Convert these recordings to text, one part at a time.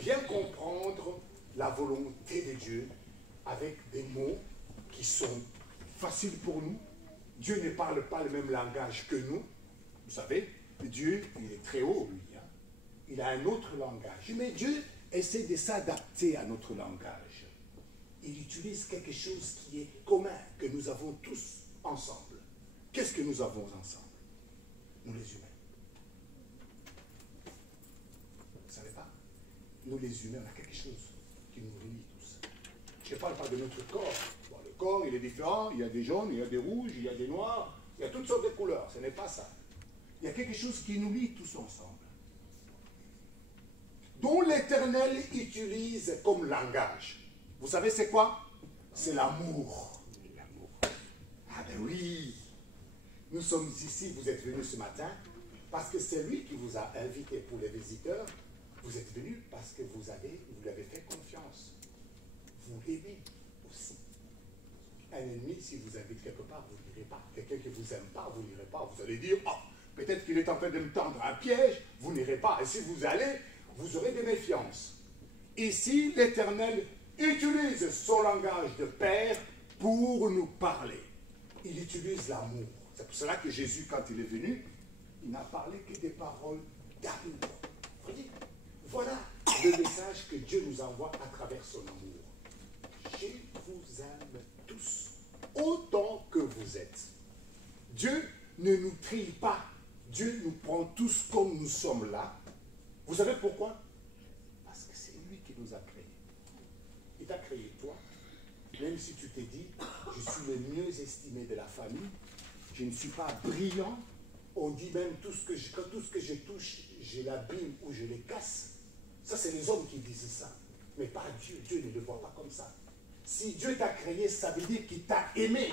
bien comprendre la volonté de Dieu avec des mots qui sont faciles pour nous. Dieu ne parle pas le même langage que nous. Vous savez, Dieu, il est très haut, lui. Hein. Il a un autre langage. Mais Dieu essaie de s'adapter à notre langage. Il utilise quelque chose qui est commun, que nous avons tous ensemble. Qu'est-ce que nous avons ensemble? Nous les humains. Vous ne savez pas? Nous les humains, on a quelque chose qui nous réunit tous. Je ne parle pas de notre corps. Bon, le corps, il est différent. Il y a des jaunes, il y a des rouges, il y a des noirs. Il y a toutes sortes de couleurs. Ce n'est pas ça. Il y a quelque chose qui nous lie tous ensemble. Dont l'Éternel utilise comme langage. Vous savez c'est quoi? C'est l'amour. L'amour. Ah ben oui. Nous sommes ici, vous êtes venus ce matin, parce que c'est lui qui vous a invité pour les visiteurs. Vous êtes venus parce que vous lui avez fait confiance. Vous l'aimez aussi. Un ennemi, si vous invite quelque part, vous ne l'irez pas. Quelqu'un qui ne vous aime pas, vous n'irez pas. Vous allez dire, oh, peut-être qu'il est en train de me tendre un piège, vous n'irez pas. Et si vous allez, vous aurez des méfiances. Ici, l'Éternel utilise son langage de père pour nous parler. Il utilise l'amour. C'est pour cela que Jésus, quand il est venu, il n'a parlé que des paroles d'amour. Voyez, voilà le message que Dieu nous envoie à travers son amour. Je vous aime tous, autant que vous êtes. Dieu ne nous trie pas. Dieu nous prend tous comme nous sommes là. Vous savez pourquoi? Parce que c'est lui qui nous a créés. Il t'a créé toi, même si tu t'es dit, je suis le mieux estimé de la famille, je ne suis pas brillant, on dit même tout ce que je touche, je l'abîme ou je les casse. Ça, c'est les hommes qui disent ça. Mais pas Dieu. Dieu ne le voit pas comme ça. Si Dieu t'a créé, ça veut dire qu'il t'a aimé.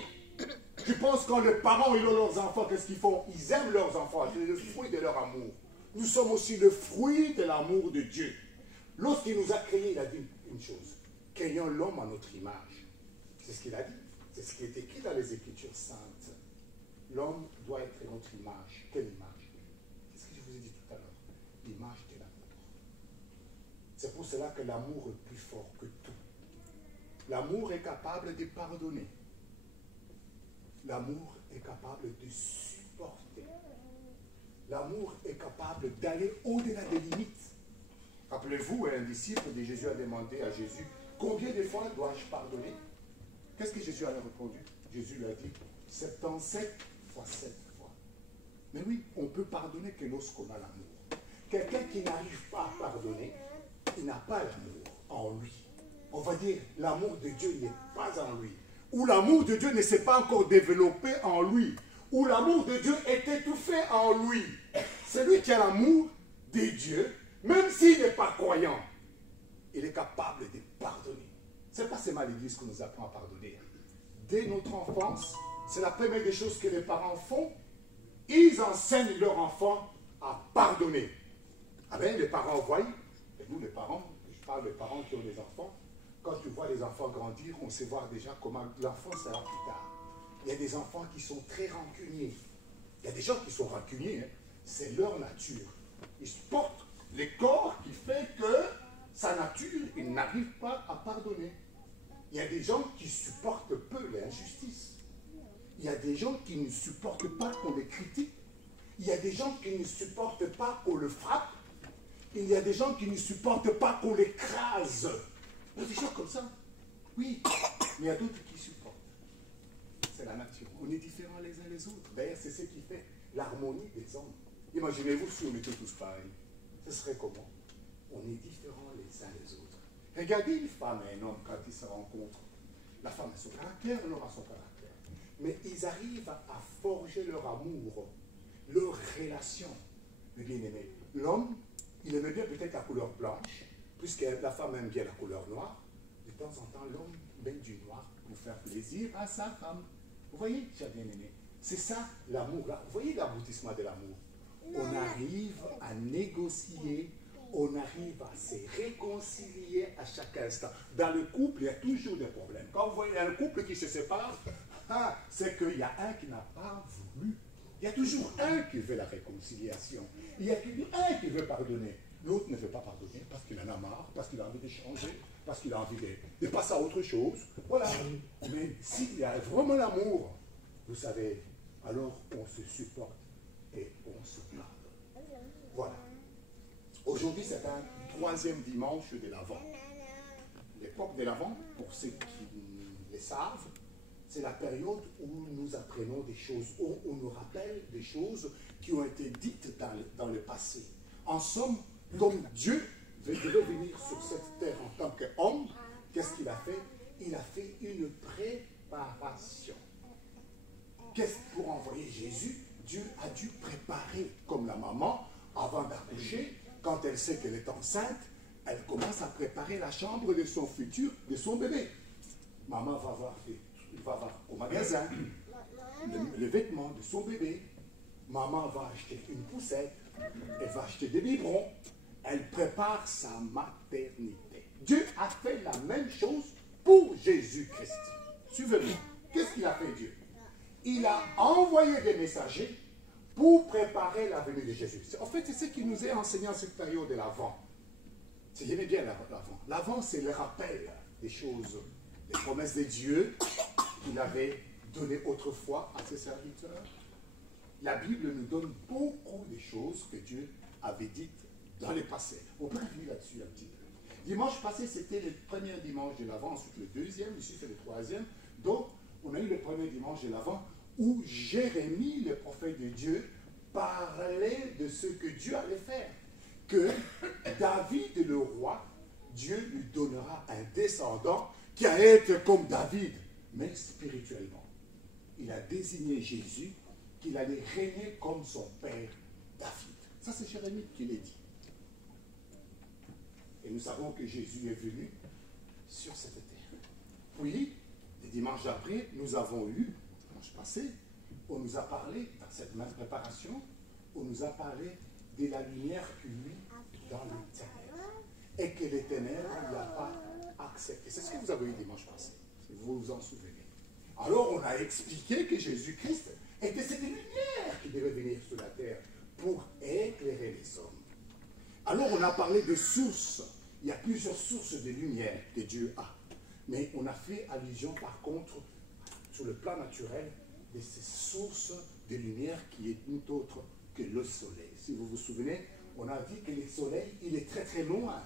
Tu penses quand les parents ils ont leurs enfants, qu'est-ce qu'ils font? Ils aiment leurs enfants, c'est le fruit de leur amour. Nous sommes aussi le fruit de l'amour de Dieu. Lorsqu'il nous a créés, il a dit une chose. Créons l'homme à notre image. C'est ce qu'il a dit. C'est ce qui est écrit dans les Écritures saintes. L'homme doit être notre image. Quelle image? C'est ce que je vous ai dit tout à l'heure. L'image de l'amour. C'est pour cela que l'amour est plus fort que tout. L'amour est capable de pardonner. L'amour est capable de supporter. L'amour est capable d'aller au-delà des limites. Rappelez-vous, un disciple de Jésus a demandé à Jésus, combien de fois dois-je pardonner? Qu'est-ce que Jésus a répondu? Jésus lui a dit, 77 fois 7 fois. Mais oui, on peut pardonner que lorsqu'on a l'amour. Quelqu'un qui n'arrive pas à pardonner, il n'a pas l'amour en lui. On va dire, l'amour de Dieu n'est pas en lui. Ou l'amour de Dieu ne s'est pas encore développé en lui. Ou l'amour de Dieu est étouffé en lui. Celui qui a l'amour de Dieu, même s'il n'est pas croyant, il est capable de pardonner. Ce n'est pas seulement l'Église qui nous apprend à pardonner. Dès notre enfance, c'est la première des choses que les parents font. Ils enseignent leurs enfants à pardonner. Ah bien, les parents voient, et nous les parents, je parle des parents qui ont des enfants, quand tu vois les enfants grandir, on sait voir déjà comment l'enfant sera plus tard. Il y a des enfants qui sont très rancuniers. Il y a des gens qui sont rancuniers, hein. C'est leur nature. Ils portent les corps qui fait que sa nature, ils n'arrivent pas à pardonner. Il y a des gens qui supportent peu l'injustice. Il y a des gens qui ne supportent pas qu'on les critique. Il y a des gens qui ne supportent pas qu'on le frappe. Il y a des gens qui ne supportent pas qu'on l'écrase. Il y a des gens comme ça. Oui, mais il y a d'autres qui supportent. C'est la nature. On est différents les uns les autres. D'ailleurs, c'est ce qui fait l'harmonie des hommes. Imaginez-vous si on était tous pareils. Ce serait comment? On est différents les uns les autres. Regardez une femme et un homme quand ils se rencontrent. La femme a son caractère, l'homme a son caractère. Mais ils arrivent à forger leur amour, leur relation. Le bien-aimé. L'homme, il aimait bien peut-être la couleur blanche, puisque la femme aime bien la couleur noire. De temps en temps, l'homme met du noir pour faire plaisir à sa femme. Vous voyez, cher bien-aimé, c'est ça l'amour. Vous voyez l'aboutissement de l'amour. On arrive à négocier, on arrive à se réconcilier à chaque instant. Dans le couple, il y a toujours des problèmes. Quand vous voyez un couple qui se sépare, c'est qu'il y a un qui n'a pas voulu. Il y a toujours un qui veut la réconciliation. Il y a toujours un qui veut pardonner. L'autre ne veut pas pardonner parce qu'il en a marre, parce qu'il a envie de changer, parce qu'il a envie de passer à autre chose. Voilà. Mais s'il y a vraiment l'amour, vous savez, alors on se supporte et on se pardonne. Voilà. Aujourd'hui, c'est un troisième dimanche de l'Avent. L'époque de l'Avent, pour ceux qui le savent, c'est la période où nous apprenons des choses, où on nous rappelle des choses qui ont été dites dans le passé. En somme, comme Dieu devait venir sur cette terre en tant qu'homme, qu'est-ce qu'il a fait? Il a fait une préparation. Qu'est-ce pour envoyer Jésus? Dieu a dû préparer, comme la maman, avant d'accoucher, quand elle sait qu'elle est enceinte, elle commence à préparer la chambre de son futur, de son bébé. Maman va voir au magasin le vêtement de son bébé. Maman va acheter une poussette, elle va acheter des biberons. Elle prépare sa maternité. Dieu a fait la même chose pour Jésus-Christ. Suivez-moi. Qu'est-ce qu'il a fait Dieu? Il a envoyé des messagers pour préparer la venue de Jésus. En fait, c'est ce qui nous est enseigné en cette période de l'Avent. J'aimais bien l'Avent. L'Avent, c'est le rappel des choses, des promesses de Dieu qu'il avait données autrefois à ses serviteurs. La Bible nous donne beaucoup de choses que Dieu avait dites dans le passé. On peut revenir là-dessus un petit peu. Dimanche passé, c'était le premier dimanche de l'Avent, ensuite le deuxième, ici c'est le troisième. Donc, on a eu le premier dimanche de l'Avent où Jérémie, le prophète de Dieu, parlait de ce que Dieu allait faire. Que David, le roi, Dieu lui donnera un descendant qui a été comme David, mais spirituellement. Il a désigné Jésus qu'il allait régner comme son père David. Ça, c'est Jérémie qui l'a dit. Et nous savons que Jésus est venu sur cette terre. Puis, le dimanche d'après, nous avons eu, dimanche passé, on nous a parlé, dans cette même préparation, on nous a parlé de la lumière qui luit dans les ténèbres. Et que les ténèbres n'y a pas accès. Et c'est ce que vous avez eu dimanche passé, si vous vous en souvenez. Alors, on a expliqué que Jésus-Christ était cette lumière qui devait venir sur la terre pour éclairer les hommes. Alors, on a parlé de sources. Il y a plusieurs sources de lumière que Dieu a. Mais on a fait allusion, par contre, sur le plan naturel, de ces sources de lumière qui est tout autre que le soleil. Si vous vous souvenez, on a dit que le soleil, il est très très loin.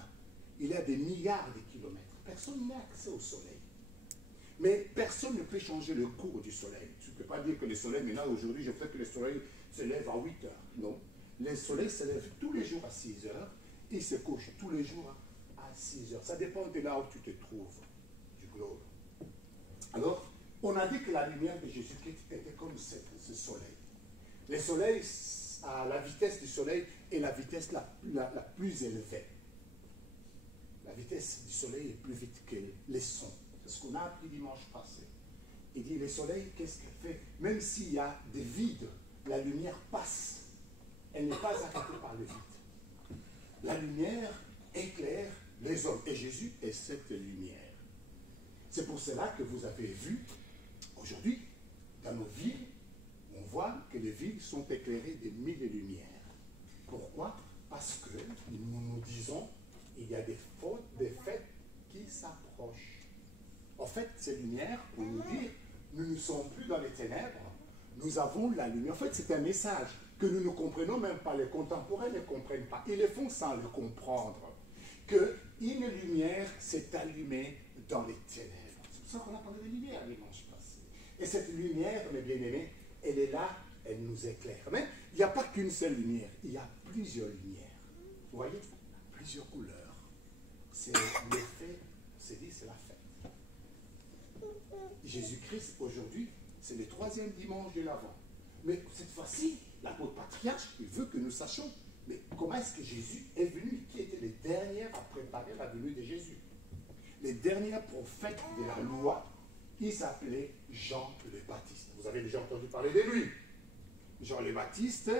Il a des milliards de kilomètres. Personne n'a accès au soleil. Mais personne ne peut changer le cours du soleil. Tu ne peux pas dire que le soleil, maintenant, aujourd'hui, je fais que le soleil se lève à 8 heures. Non. Le soleil se lève tous les jours à 6 heures et il se couche tous les jours à 6 heures. Ça dépend de là où tu te trouves, du globe. Alors, on a dit que la lumière de Jésus-Christ était comme ce soleil. Le soleil, la vitesse du soleil est la vitesse la plus élevée. La vitesse du soleil est plus vite que les sons. C'est ce qu'on a appris dimanche passé. Il dit, le soleil, qu'est-ce qu'elle fait? Même s'il y a des vides, la lumière passe. Elle n'est pas arrêtée par le vide. La lumière éclaire les hommes. Et Jésus est cette lumière. C'est pour cela que vous avez vu, aujourd'hui, dans nos villes, on voit que les villes sont éclairées de mille lumières. Pourquoi? Parce que nous nous disons, il y a des fêtes qui s'approchent. En fait, ces lumières, pour nous dire, nous ne sommes plus dans les ténèbres, nous avons la lumière. En fait, c'est un message que nous ne comprenons même pas. Les contemporains ne comprennent pas. Ils le font sans le comprendre. Qu'une lumière s'est allumée dans les ténèbres. C'est pour ça qu'on a parlé de lumière dimanche passé. Et cette lumière, mes bien-aimés, elle est là, elle nous éclaire. Mais il n'y a pas qu'une seule lumière, il y a plusieurs lumières. Vous voyez? Plusieurs couleurs. C'est l'effet, c'est dit, c'est la fête. Jésus-Christ, aujourd'hui, c'est le troisième dimanche de l'Avent. Mais cette fois-ci, l'apôtre patriarche, il veut que nous sachions, mais comment est-ce que Jésus est venu? Qui était le dernier à préparer la venue de Jésus? Le dernier prophète de la loi, il s'appelait Jean le Baptiste. Vous avez déjà entendu parler de lui. Jean le Baptiste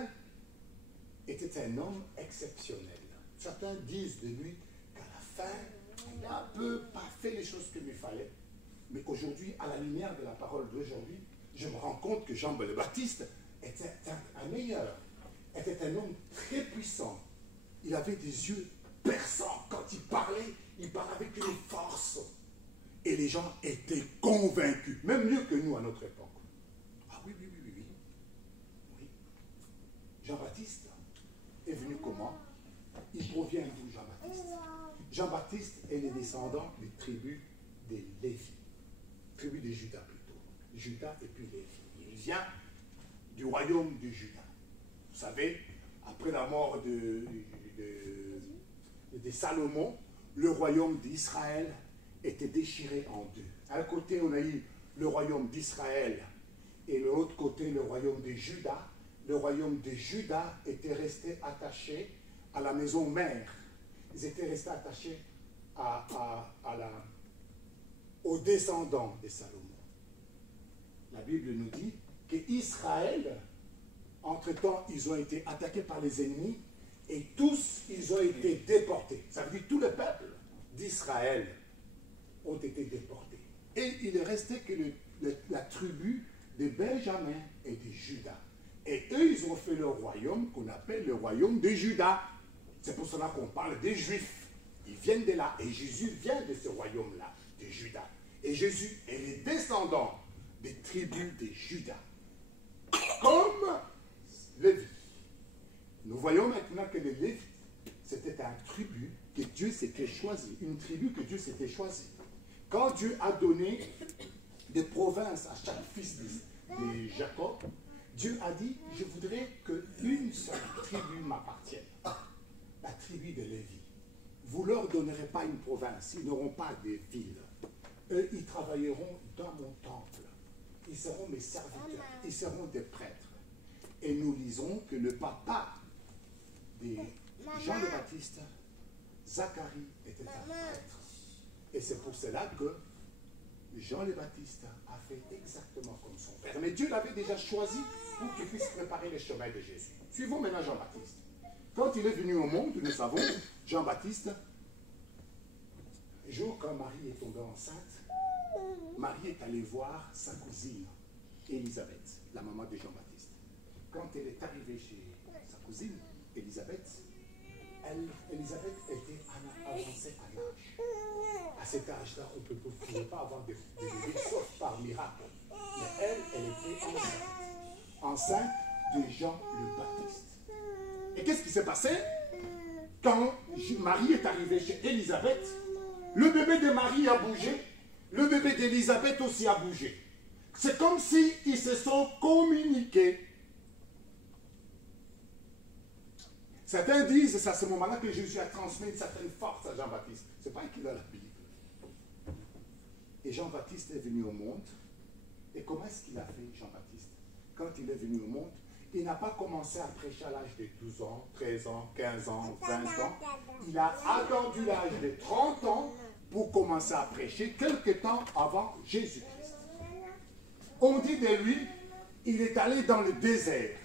était un homme exceptionnel. Certains disent de lui qu'à la fin, il n'a un peu pas fait les choses qu'il lui fallait. Mais aujourd'hui, à la lumière de la parole d'aujourd'hui, je me rends compte que Jean le Baptiste était un meilleur, était un homme très puissant. il avait des yeux perçants. Quand il parlait avec une force. Et les gens étaient convaincus, même mieux que nous à notre époque. Ah oui, oui, oui, oui, oui. Oui. Jean-Baptiste est venu comment? Il provient d'où, Jean-Baptiste? Jean-Baptiste est le descendant des tribus des Lévi. Tribu de Juda plutôt. Juda et puis Lévi. Il vient du royaume de Juda. Vous savez, après la mort de Salomon, le royaume d'Israël était déchiré en deux. À un côté, on a eu le royaume d'Israël et de l'autre côté, le royaume de Juda. Le royaume de Juda était resté attaché à la maison mère. Ils étaient restés attachés aux descendants de Salomon. La Bible nous dit qu'Israël, entre-temps, ils ont été attaqués par les ennemis et tous, ils ont été déportés. Ça veut dire que tout le peuple d'Israël ont été déportés. Et il est resté que la tribu de Benjamin et de Juda. Et eux, ils ont fait le royaume qu'on appelle le royaume de Juda. C'est pour cela qu'on parle des Juifs. Ils viennent de là. Et Jésus vient de ce royaume-là, de Juda. Et Jésus est le descendant des tribus de Juda. Comme Lévi. Nous voyons maintenant que les Lévites, c'était un tribu que Dieu s'était choisi. Une tribu que Dieu s'était choisie. Quand Dieu a donné des provinces à chaque fils de Jacob, Dieu a dit, je voudrais qu'une seule tribu m'appartienne. La tribu de Lévi. Vous ne leur donnerez pas une province, ils n'auront pas de villes. Eux, ils travailleront dans mon temple. Ils seront mes serviteurs, ils seront des prêtres. Et nous lisons que le papa de Jean le Baptiste, Zacharie, était un prêtre. Et c'est pour cela que Jean le Baptiste a fait exactement comme son père. Mais Dieu l'avait déjà choisi pour qu'il puisse préparer le chemin de Jésus. Suivons maintenant Jean-Baptiste. Quand il est venu au monde, nous savons, Jean-Baptiste, le jour quand Marie est tombée enceinte, Marie est allée voir sa cousine, Élisabeth, la maman de Jean-Baptiste. Quand elle est arrivée chez sa cousine, Élisabeth, Élisabeth était avancée à l'âge. À cet âge-là, on ne pouvait pas avoir de bébé, sauf par miracle. Mais elle était enceinte de Jean le Baptiste. Et qu'est-ce qui s'est passé? Quand Marie est arrivée chez Élisabeth, le bébé de Marie a bougé, le bébé d'Élisabeth aussi a bougé. C'est comme s'ils se sont communiqués. Certains disent, c'est à ce moment-là que Jésus a transmis une certaine force à Jean-Baptiste. Ce n'est pas écrit dans la Bible. Et Jean-Baptiste est venu au monde. Et comment est-ce qu'il a fait, Jean-Baptiste? Quand il est venu au monde, il n'a pas commencé à prêcher à l'âge de 12 ans, 13 ans, 15 ans, 20 ans. Il a attendu l'âge de 30 ans pour commencer à prêcher, quelque temps avant Jésus-Christ. On dit de lui, il est allé dans le désert.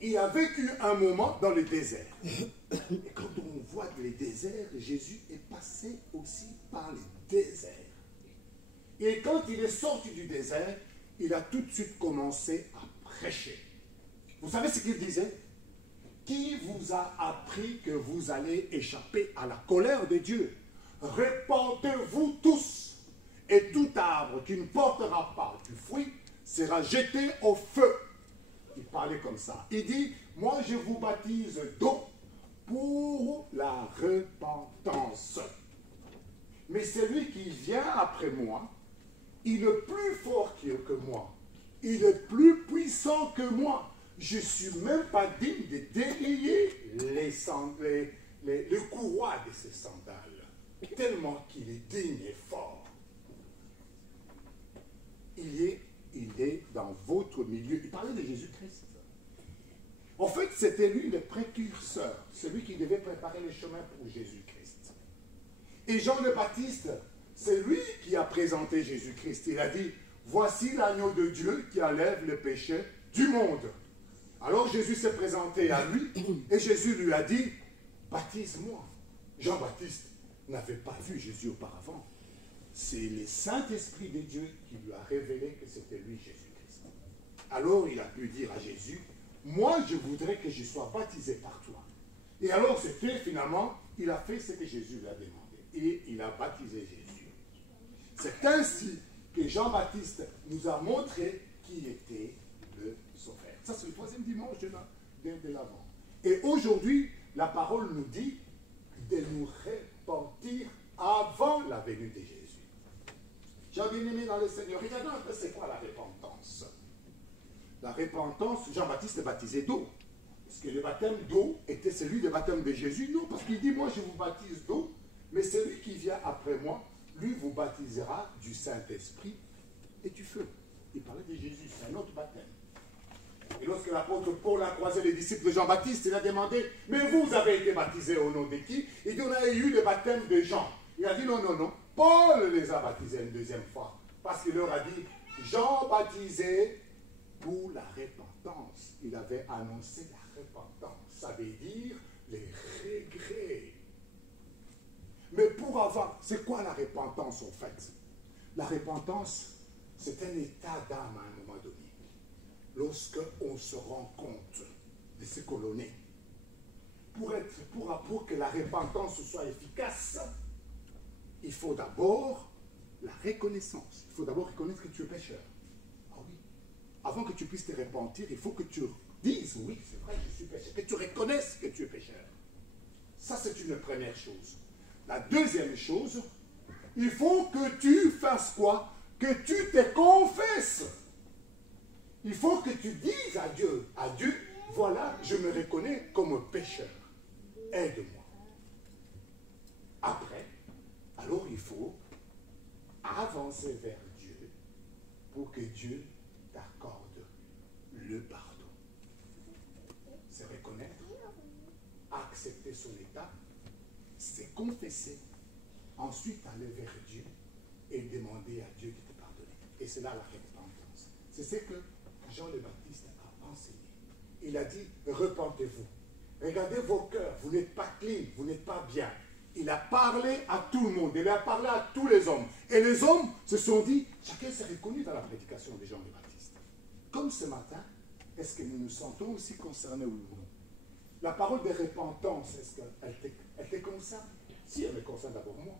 Il a vécu un moment dans le désert. Et quand on voit les déserts, Jésus est passé aussi par les déserts. Et quand il est sorti du désert, il a tout de suite commencé à prêcher. Vous savez ce qu'il disait? Qui vous a appris que vous allez échapper à la colère de Dieu? Répandez-vous tous, et tout arbre qui ne portera pas du fruit sera jeté au feu. Il parlait comme ça. Il dit, moi je vous baptise d'eau pour la repentance. Mais celui qui vient après moi, il est plus fort que moi. Il est plus puissant que moi. Je ne suis même pas digne de délier le courroie de ses sandales. Tellement qu'il est digne et fort. Il est dans votre milieu. Il parlait de Jésus-Christ. En fait, c'était lui le précurseur, celui qui devait préparer le chemin pour Jésus-Christ. Et Jean le Baptiste, c'est lui qui a présenté Jésus-Christ. Il a dit, voici l'agneau de Dieu qui enlève le péché du monde. Alors Jésus s'est présenté à lui et Jésus lui a dit, baptise-moi. Jean-Baptiste n'avait pas vu Jésus auparavant. C'est le Saint-Esprit de Dieu qui lui a révélé que c'était lui Jésus-Christ. Alors il a pu dire à Jésus, moi je voudrais que je sois baptisé par toi. Et alors, c'était finalement, il a fait ce que Jésus lui a demandé. Et il a baptisé Jésus. C'est ainsi que Jean-Baptiste nous a montré qui était le Sauveur. Ça, c'est le troisième dimanche de l'Avent. Et aujourd'hui, la parole nous dit de nous repentir avant la venue de Jésus. J'ai bien aimé dans le Seigneur. Regardez un peu, c'est quoi la repentance? La repentance, Jean-Baptiste est baptisé d'eau. Est-ce que le baptême d'eau était celui du baptême de Jésus? Non, parce qu'il dit, moi je vous baptise d'eau, mais celui qui vient après moi, lui vous baptisera du Saint-Esprit et du feu. Il parlait de Jésus, c'est un autre baptême. Et lorsque l'apôtre Paul a croisé les disciples de Jean-Baptiste, il a demandé, mais vous avez été baptisés au nom de qui? Il dit, on a eu le baptême de Jean. Il a dit, non, non, non. Paul les a baptisés une deuxième fois. Parce qu'il leur a dit, Jean baptisait pour la repentance. Il avait annoncé la repentance. Ça veut dire les regrets. Mais pour avoir... C'est quoi la repentance en fait? La repentance, c'est un état d'âme à un moment donné. Lorsque on se rend compte de ce que l'on est. Pour que la repentance soit efficace, il faut d'abord la reconnaissance. Il faut d'abord reconnaître que tu es pécheur. Ah oui. Avant que tu puisses te repentir, il faut que tu dises, oui, c'est vrai, je suis pécheur. Que tu reconnaisses que tu es pécheur. Ça, c'est une première chose. La deuxième chose, il faut que tu fasses quoi? Que tu te confesses. Il faut que tu dises à Dieu, voilà, je me reconnais comme pécheur. Aide-moi. Après, alors il faut avancer vers Dieu pour que Dieu t'accorde le pardon. C'est reconnaître, accepter son état, c'est confesser, ensuite aller vers Dieu et demander à Dieu de te pardonner. Et c'est là la repentance. C'est ce que Jean le Baptiste a enseigné. Il a dit, repentez-vous. Regardez vos cœurs, vous n'êtes pas clean, vous n'êtes pas bien. Il a parlé à tout le monde, il a parlé à tous les hommes. Et les hommes se sont dit, chacun s'est reconnu dans la prédication de Jean le Baptiste. Comme ce matin, est-ce que nous nous sentons aussi concernés ou non? La parole de repentance, est-ce qu'elle te concerne? Si elle me concerne d'abord moi.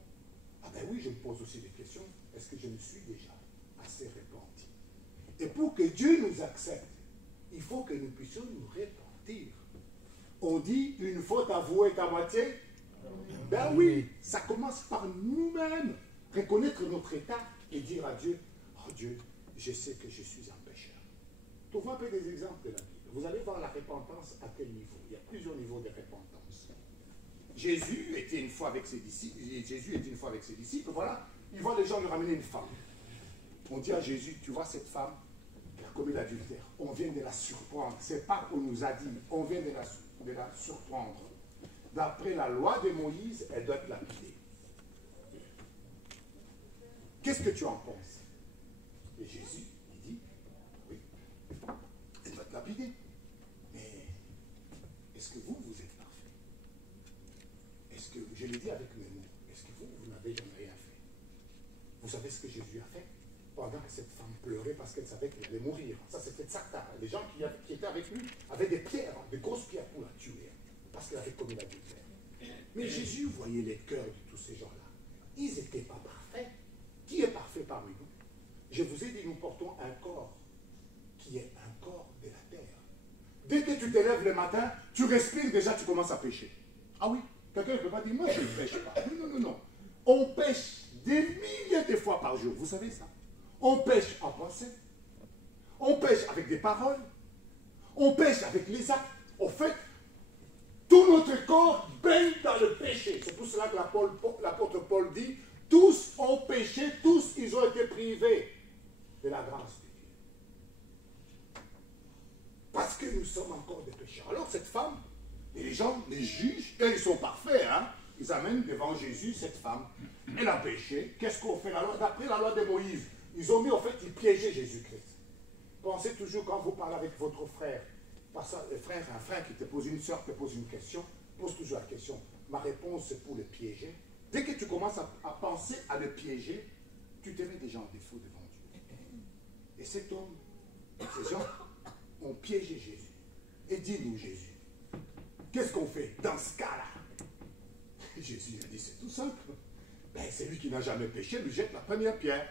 Ah ben oui, je me pose aussi des questions. Est-ce que je me suis déjà assez repenti? Et pour que Dieu nous accepte, il faut que nous puissions nous repentir. On dit, une faute avouée est à moitié. Ben oui, ça commence par nous-mêmes. Reconnaître notre état et dire à Dieu, oh Dieu, je sais que je suis un pécheur. Trouvons un peu des exemples de la Bible. Vous allez voir la repentance à quel niveau. Il y a plusieurs niveaux de repentance. Jésus était une fois avec ses disciples. Voilà, il voit les gens lui ramener une femme. On dit à Jésus, tu vois cette femme qui a commis l'adultère. On vient de la surprendre. C'est pas qu'on nous a dit, on vient de la surprendre. D'après la loi de Moïse, elle doit être lapidée. Qu'est-ce que tu en penses? Et Jésus, il dit, oui, elle doit être lapidée. Mais est-ce que vous êtes parfait? Est-ce que, je l'ai dit avec mes mots, est-ce que vous n'avez jamais rien fait? Vous savez ce que Jésus a fait? Pendant que cette femme pleurait parce qu'elle savait qu'elle allait mourir. Ça, c'était Satan. Les gens qui étaient avec lui avaient des pierres, des grosses pierres pour la tuer. Parce qu'elle avait commis l'adultère. Mais Jésus voyait les cœurs de tous ces gens-là. Ils n'étaient pas parfaits. Qui est parfait parmi nous? Je vous ai dit, nous portons un corps qui est un corps de la terre. Dès que tu te lèves le matin, tu respires déjà, tu commences à pécher. Ah oui, quelqu'un ne peut pas dire, moi je ne pêche pas. Non, non, non. On pêche des milliers de fois par jour. Vous savez ça? On pêche en pensée. On pêche avec des paroles. On pêche avec les actes. En fait, tout notre corps baigne dans le péché. C'est pour cela que l'apôtre Paul dit, tous ont péché, tous ils ont été privés de la grâce de Dieu. Parce que nous sommes encore des pécheurs. Alors cette femme, et les gens, les juges, eux ils sont parfaits, hein? Ils amènent devant Jésus cette femme. Elle a péché. Qu'est-ce qu'on fait? D'après la loi de Moïse, ils ont mis, en fait, ils piégeaient Jésus-Christ. Pensez toujours quand vous parlez avec votre frère, un frère qui te pose, une soeur qui te pose une question, pose toujours la question. Ma réponse, c'est pour le piéger. Dès que tu commences à penser à le piéger, tu te mets déjà en défaut devant Dieu. Et cet homme, ces gens ont piégé Jésus. Et dis-nous, Jésus, qu'est-ce qu'on fait dans ce cas-là? Jésus a dit, c'est tout simple. Ben, c'est lui qui n'a jamais péché, lui jette la première pierre.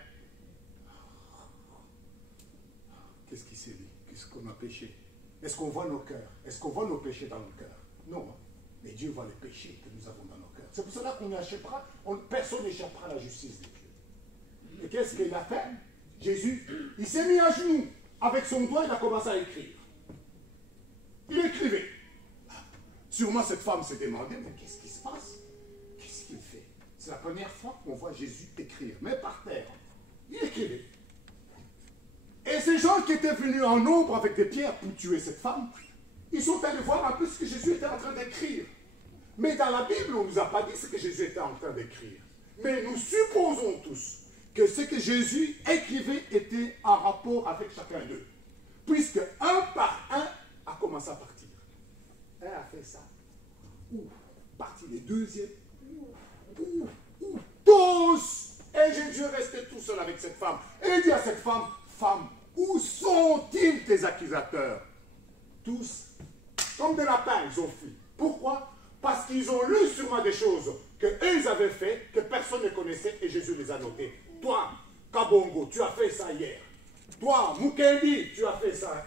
Qu'est-ce qui s'est dit? Qu'est-ce qu'on a péché? Est-ce qu'on voit nos cœurs? Est-ce qu'on voit nos péchés dans nos cœurs? Non. Mais Dieu voit les péchés que nous avons dans nos cœurs. C'est pour cela qu'on n'échappera, personne n'échappera à la justice de Dieu. Et qu'est-ce qu'il a fait? Jésus, il s'est mis à genoux. Avec son doigt, il a commencé à écrire. Il écrivait. Sûrement, cette femme s'est demandé, mais qu'est-ce qui se passe? Qu'est-ce qu'il fait? C'est la première fois qu'on voit Jésus écrire, mais par terre. Il écrivait. Et ces gens qui étaient venus en nombre avec des pierres pour tuer cette femme, ils sont allés voir un peu ce que Jésus était en train d'écrire. Mais dans la Bible, on ne nous a pas dit ce que Jésus était en train d'écrire. Mais nous supposons tous que ce que Jésus écrivait était en rapport avec chacun d'eux. Puisque un par un a commencé à partir. Un a fait ça. Parti les deuxièmes. Tous. Et Jésus restait tout seul avec cette femme. Et il dit à cette femme, femme, où sont-ils tes accusateurs? Tous, comme des lapins, ils ont fui. Pourquoi? Parce qu'ils ont lu sûrement des choses qu'eux, ils avaient fait, que personne ne connaissait, et Jésus les a notées. Toi, Kabongo, tu as fait ça hier. Toi, Mukendi, tu as fait ça.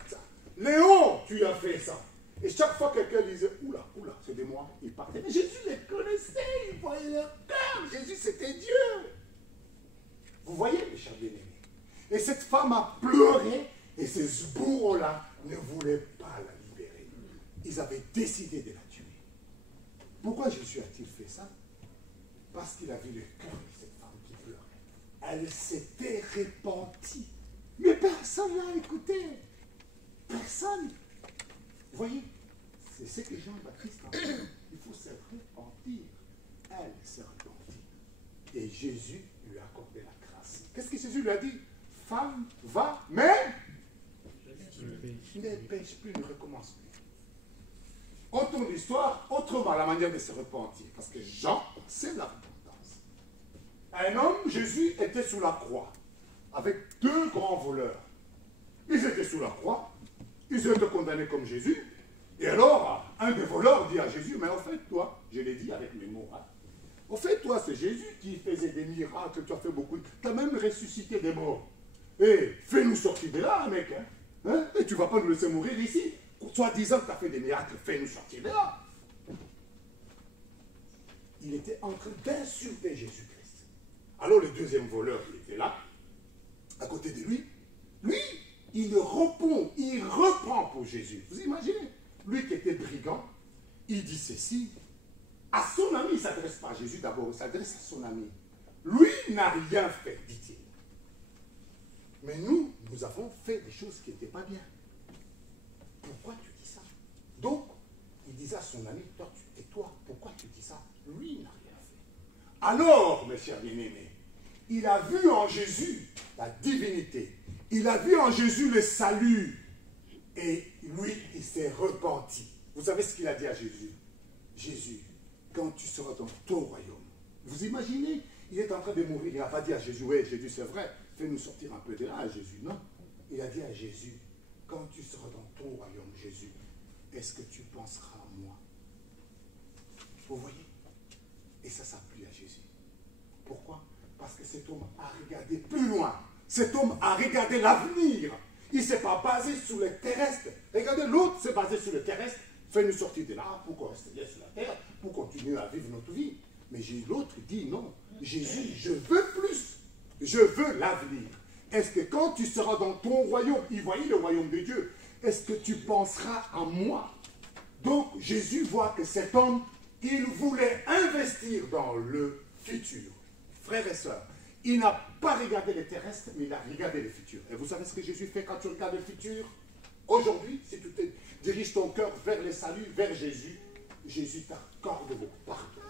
Léon, tu as fait ça. Et chaque fois que quelqu'un disait, oula, c'est de moi, il partait. Mais Jésus les connaissait, il voyait leur cœur. Jésus, c'était Dieu. Vous voyez, mes chers bien-aimés. Et cette femme a pleuré, et ces bourreaux-là ne voulaient pas la libérer. Ils avaient décidé de la tuer. Pourquoi Jésus a-t-il fait ça? Parce qu'il a vu le cœur de cette femme qui pleurait. Elle s'était repentie. Mais personne ne l'a écouté. Personne. Vous voyez, c'est ce que Jean-Baptiste a fait. Il faut se repentir. Elle s'est repentie. Et Jésus lui a accordé la grâce. Qu'est-ce que Jésus lui a dit? Femme, va, mais ne pêche plus, ne recommence plus. On tourne l'histoire autrement, la manière de se repentir. Parce que Jean, c'est la repentance. Un homme, Jésus, était sous la croix, avec deux grands voleurs. Ils étaient sous la croix, ils étaient condamnés comme Jésus. Et alors, un des voleurs dit à Jésus, mais en fait, toi, je l'ai dit avec mes mots, au fait, toi, c'est Jésus qui faisait des miracles, tu as fait beaucoup, tu as même ressuscité des morts. Et fais-nous sortir de là, mec. Et tu ne vas pas nous laisser mourir ici. Soit disant que tu as fait des miracles, fais-nous sortir de là. Il était en train d'insulter Jésus-Christ. Alors le deuxième voleur, il était là, à côté de lui. Lui, il reprend pour Jésus. Vous imaginez? Lui qui était brigand, il dit ceci. À son ami, il ne s'adresse pas à Jésus d'abord, il s'adresse à son ami. Lui n'a rien fait, dit-il. Mais nous avons fait des choses qui n'étaient pas bien. Pourquoi tu dis ça? Donc, il disait à son ami, toi, tais-toi, pourquoi tu dis ça? Lui n'a rien fait. Alors, mes chers bien-aimés, il a vu en Jésus la divinité. Il a vu en Jésus le salut. Et lui, il s'est repenti. Vous savez ce qu'il a dit à Jésus? Jésus, quand tu seras dans ton royaume, vous imaginez, il est en train de mourir, il n'a pas dit à Jésus, oui, Jésus, c'est vrai, fais-nous sortir un peu de là, Jésus. Non, il a dit à Jésus, quand tu seras dans ton royaume, Jésus, est-ce que tu penseras à moi? Vous voyez? Et ça s'appuie à Jésus. Pourquoi? Parce que cet homme a regardé plus loin. Cet homme a regardé l'avenir. Il ne s'est pas basé sur le terrestre. Regardez, l'autre s'est basé sur le terrestre. Fais-nous sortir de là pour qu'on reste bien sur la terre, pour continuer à vivre notre vie. Mais l'autre dit non. Jésus, je veux plus. Je veux l'avenir. Est-ce que quand tu seras dans ton royaume, il voyait le royaume de Dieu, est-ce que tu penseras à moi? Donc Jésus voit que cet homme, il voulait investir dans le futur. Frères et sœurs, il n'a pas regardé les terrestres, mais il a regardé le futur. Et vous savez ce que Jésus fait quand tu regardes le futur? Aujourd'hui, si tu diriges ton cœur vers le salut, vers Jésus, Jésus t'accorde le pardon.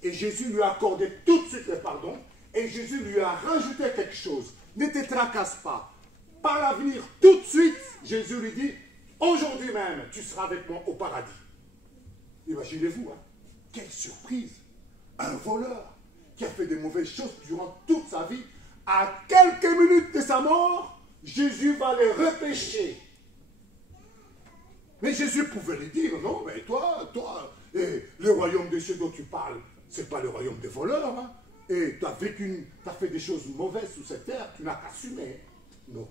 Et Jésus lui a accordé tout de suite le pardon, et Jésus lui a rajouté quelque chose. Ne te tracasse pas. Par l'avenir, tout de suite, Jésus lui dit, aujourd'hui même, tu seras avec moi au paradis. Imaginez-vous, hein? Quelle surprise! Un voleur qui a fait des mauvaises choses durant toute sa vie, à quelques minutes de sa mort, Jésus va les repêcher. Mais Jésus pouvait lui dire, non, mais toi, le royaume des cieux dont tu parles, ce n'est pas le royaume des voleurs. Hein. Et tu as fait des choses mauvaises sous cette terre, tu n'as qu'à assumer. Non.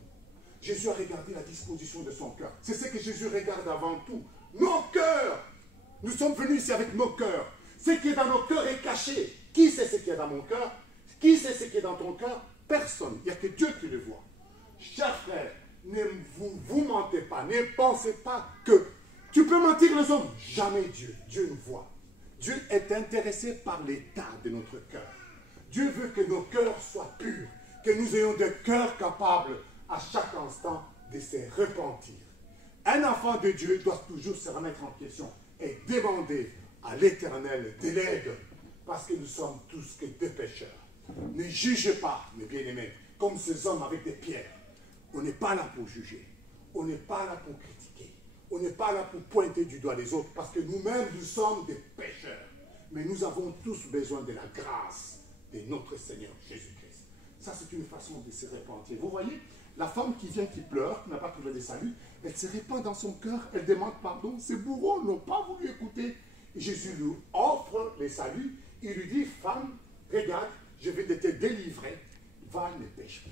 Jésus a regardé la disposition de son cœur. C'est ce que Jésus regarde avant tout. Nos cœurs. Nous sommes venus ici avec nos cœurs. Ce qui est dans nos cœurs est caché. Qui sait ce qui est dans mon cœur? Qui sait ce qui est dans ton cœur? Personne. Il n'y a que Dieu qui le voit. Chers frères, ne vous mentez pas. Ne pensez pas que tu peux mentir les hommes. Jamais Dieu. Dieu nous voit. Dieu est intéressé par l'état de notre cœur. Dieu veut que nos cœurs soient purs. Que nous ayons des cœurs capables à chaque instant de se repentir. Un enfant de Dieu doit toujours se remettre en question et demander à l'Éternel de l'aide, parce que nous sommes tous que des pécheurs. Ne jugez pas, mes bien-aimés, comme ces hommes avec des pierres. On n'est pas là pour juger, on n'est pas là pour critiquer, on n'est pas là pour pointer du doigt les autres, parce que nous-mêmes, nous sommes des pécheurs. Mais nous avons tous besoin de la grâce de notre Seigneur Jésus-Christ. Ça, c'est une façon de se repentir. Vous voyez, la femme qui vient, qui pleure, qui n'a pas trouvé de salut, elle se répand dans son cœur, elle demande pardon. Ses bourreaux n'ont pas voulu écouter. Et Jésus lui offre le salut. Il lui dit, femme, regarde, je vais te délivrer. Va, ne pêche plus.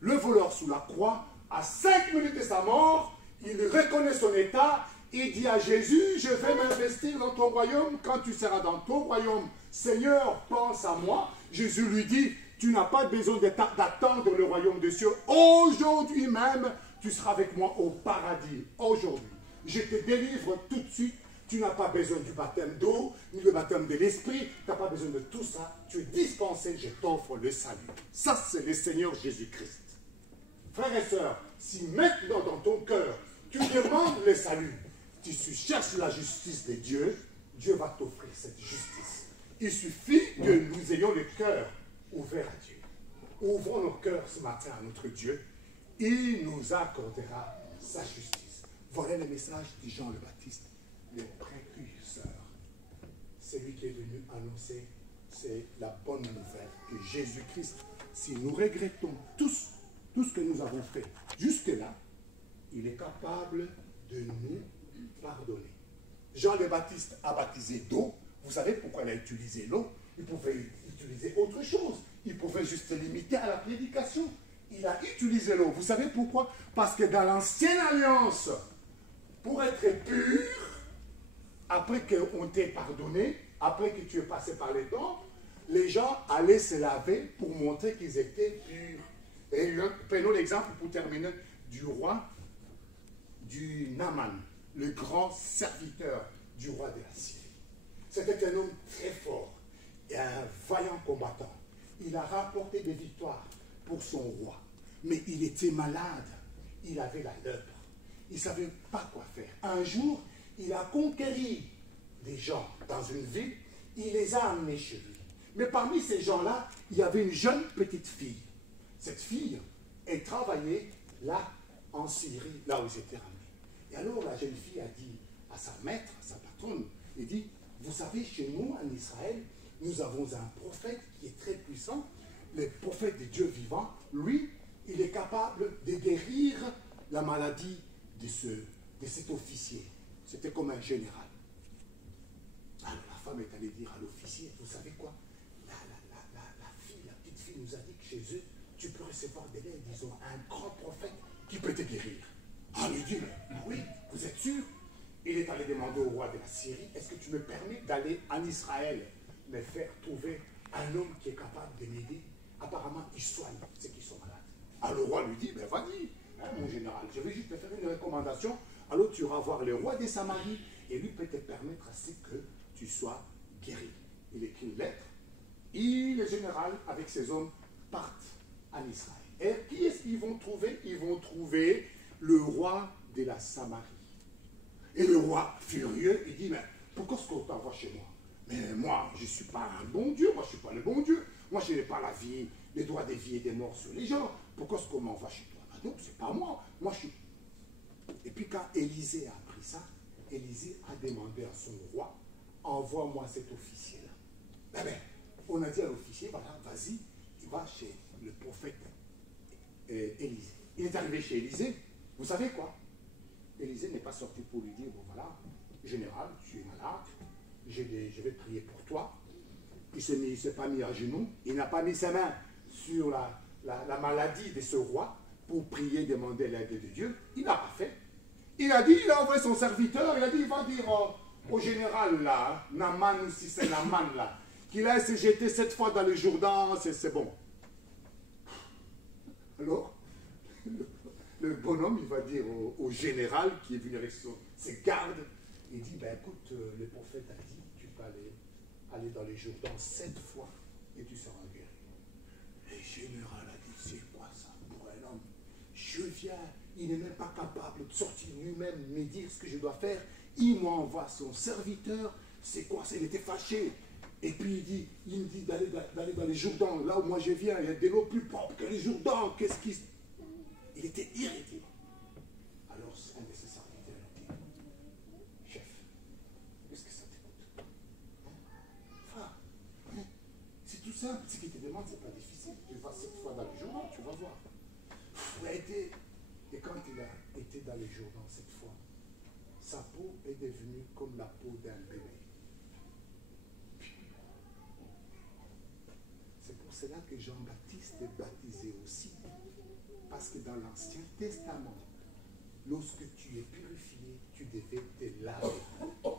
Le voleur sous la croix, à 5 minutes de sa mort, il reconnaît son état. Il dit à Jésus, je vais m'investir dans ton royaume. Quand tu seras dans ton royaume, Seigneur, pense à moi. Jésus lui dit, tu n'as pas besoin d'attendre le royaume des cieux. Aujourd'hui même, tu seras avec moi au paradis. Aujourd'hui. Je te délivre tout de suite. Tu n'as pas besoin du baptême d'eau, ni le baptême de l'esprit. Tu n'as pas besoin de tout ça. Tu es dispensé, je t'offre le salut. Ça, c'est le Seigneur Jésus-Christ. Frères et sœurs, si maintenant dans ton cœur, tu demandes le salut, tu cherches la justice de Dieu, Dieu va t'offrir cette justice. Il suffit que nous ayons le cœur ouvert à Dieu. Ouvrons nos cœurs ce matin à notre Dieu. Il nous accordera sa justice. Voilà le message de Jean le Baptiste, le précurseur. Celui qui est venu annoncer, c'est la bonne nouvelle que Jésus-Christ, si nous regrettons tous tout ce que nous avons fait jusque-là, il est capable de nous pardonner. Jean le Baptiste a baptisé d'eau. Vous savez pourquoi il a utilisé l'eau? Il pouvait utiliser autre chose. Il pouvait juste se limiter à la prédication. Il a utilisé l'eau. Vous savez pourquoi? Parce que dans l'ancienne alliance, pour être pur, après qu'on t'ait pardonné, après que tu es passé par les temps, les gens allaient se laver pour montrer qu'ils étaient purs. Et prenons l'exemple pour terminer du roi du Naaman, le grand serviteur du roi de la Syrie. C'était un homme très fort et un vaillant combattant. Il a rapporté des victoires pour son roi. Mais il était malade. Il avait la lèpre. Il ne savait pas quoi faire. Un jour, il a conquéri des gens dans une ville. Il les a amenés chez lui. Mais parmi ces gens-là, il y avait une jeune petite fille. Cette fille, elle travaillait là, en Syrie, là où ils étaient ramenés. Et alors, la jeune fille a dit à sa maître, à sa patronne, il dit, vous savez, chez nous, en Israël, nous avons un prophète qui est très puissant, le prophète de Dieu vivant. Lui, il est capable de guérir la maladie de cet officier. C'était comme un général. Alors la femme est allée dire à l'officier, vous savez quoi, la petite fille nous a dit que chez eux, tu peux recevoir de l'aide, disons, un grand prophète qui peut te guérir. Ah, lui dit, oui, vous êtes sûr? Il est allé demander au roi de la Syrie, est-ce que tu me permets d'aller en Israël me faire trouver un homme qui est capable de m'aider? Apparemment, il soigne ceux qui sont malades. Alors le roi lui dit, ben vas-y, hein, mon général, je vais juste te faire une recommandation. Alors tu iras voir le roi des Samaries et lui peut te permettre à ce que tu sois guéri. Il écrit une lettre. Et le général, avec ses hommes, partent en Israël. Et qui est-ce qu'ils vont trouver? Ils vont trouver le roi de la Samarie. Et le roi, furieux, il dit, mais pourquoi est-ce qu'on t'envoie chez moi? Mais moi, je ne suis pas un bon Dieu, moi je ne suis pas le bon Dieu. Moi je n'ai pas la vie, les droits des vies et des morts sur les gens. Pourquoi est-ce qu'on m'envoie chez toi? Ah non, c'est pas moi. Moi je suis... Et puis quand Élisée a appris ça, Élisée a demandé à son roi, envoie-moi cet officier-là. Eh bien, on a dit à l'officier, voilà, vas-y, il va chez le prophète Élisée. Il est arrivé chez Élisée, vous savez quoi? Élisée n'est pas sorti pour lui dire, bon voilà, général, tu es malade, je vais prier pour toi. Il ne s'est pas mis à genoux, il n'a pas mis sa main sur la maladie de ce roi pour prier, demander l'aide de Dieu. Il n'a pas fait. Il a dit, il a envoyé son serviteur, il a dit, il va dire au général là, Naaman, si c'est Naaman là, qu'il a se jeter 7 fois dans le Jourdain, c'est bon. Alors, le bonhomme, il va dire au général qui est venu avec ses gardes, il dit, ben écoute, le prophète a dit, tu peux aller dans les Jourdains 7 fois et tu seras guéri. Le général a dit, c'est quoi ça pour un homme? Je viens, il n'est même pas capable de sortir lui-même, me dire ce que je dois faire. Il m'envoie son serviteur, c'est quoi ça? Il était fâché. Et puis il me dit d'aller dans les Jourdains, là où moi je viens, il y a de l'eau plus propre que les Jourdains. Qu'est-ce qui... Il était irrité. Alors un de ses serviteurs dit, chef, est-ce que ça t'écoute? Enfin, c'est tout simple. Ce qu'il te demande, c'est pas difficile. Tu vas 7 fois dans les Jourdains, tu vas voir. Et quand il a été dans les Jourdains cette fois, sa peau est devenue comme la peau d'un bébé. C'est pour cela que Jean-Baptiste est baptisé aussi. Parce que dans l'Ancien Testament, lorsque tu es purifié, tu devais te laver.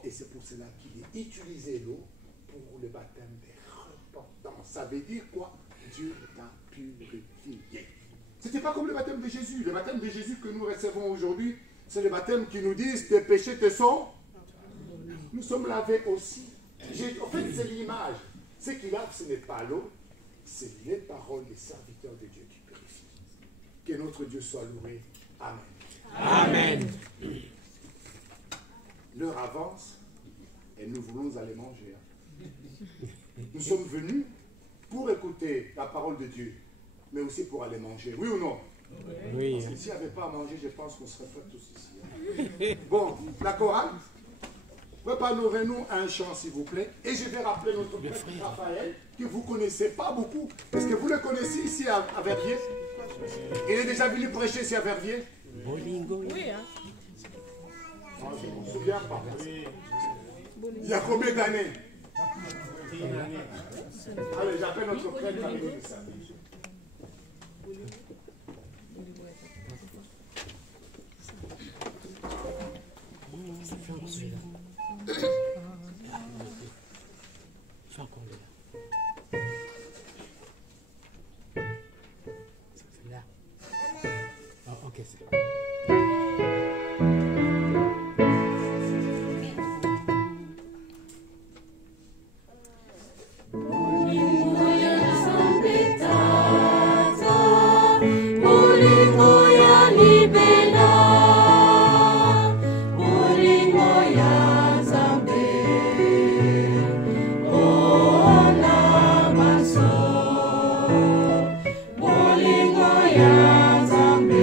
Et c'est pour cela qu'il a utilisé l'eau pour le baptême des repentants. Ça veut dire quoi? Dieu t'a purifié. Ce n'était pas comme le baptême de Jésus. Le baptême de Jésus que nous recevons aujourd'hui, c'est le baptême qui nous dit tes péchés te sont. Nous sommes lavés aussi. En fait, c'est l'image. Ce qui lave, ce n'est pas l'eau, c'est les paroles des serviteurs de Dieu qui purifient. Que notre Dieu soit loué. Amen. Amen. L'heure avance et nous voulons aller manger. Nous sommes venus pour écouter la parole de Dieu, mais aussi pour aller manger. Oui ou non? Oui. Parce que s'il n'y avait pas à manger, je pense qu'on serait fait tous ici. Bon, la chorale, préparez-nous un chant, s'il vous plaît. Et je vais rappeler notre prêtre Raphaël, que vous ne connaissez pas beaucoup. Est-ce que vous le connaissez ici à Verviers? Il est déjà venu prêcher ici à Verviers? Oui, hein. Je ne me souviens pas. Il y a combien d'années? Allez, j'appelle notre prêtre à venir de ça. Ok, c'est Bolingo ya Zambe.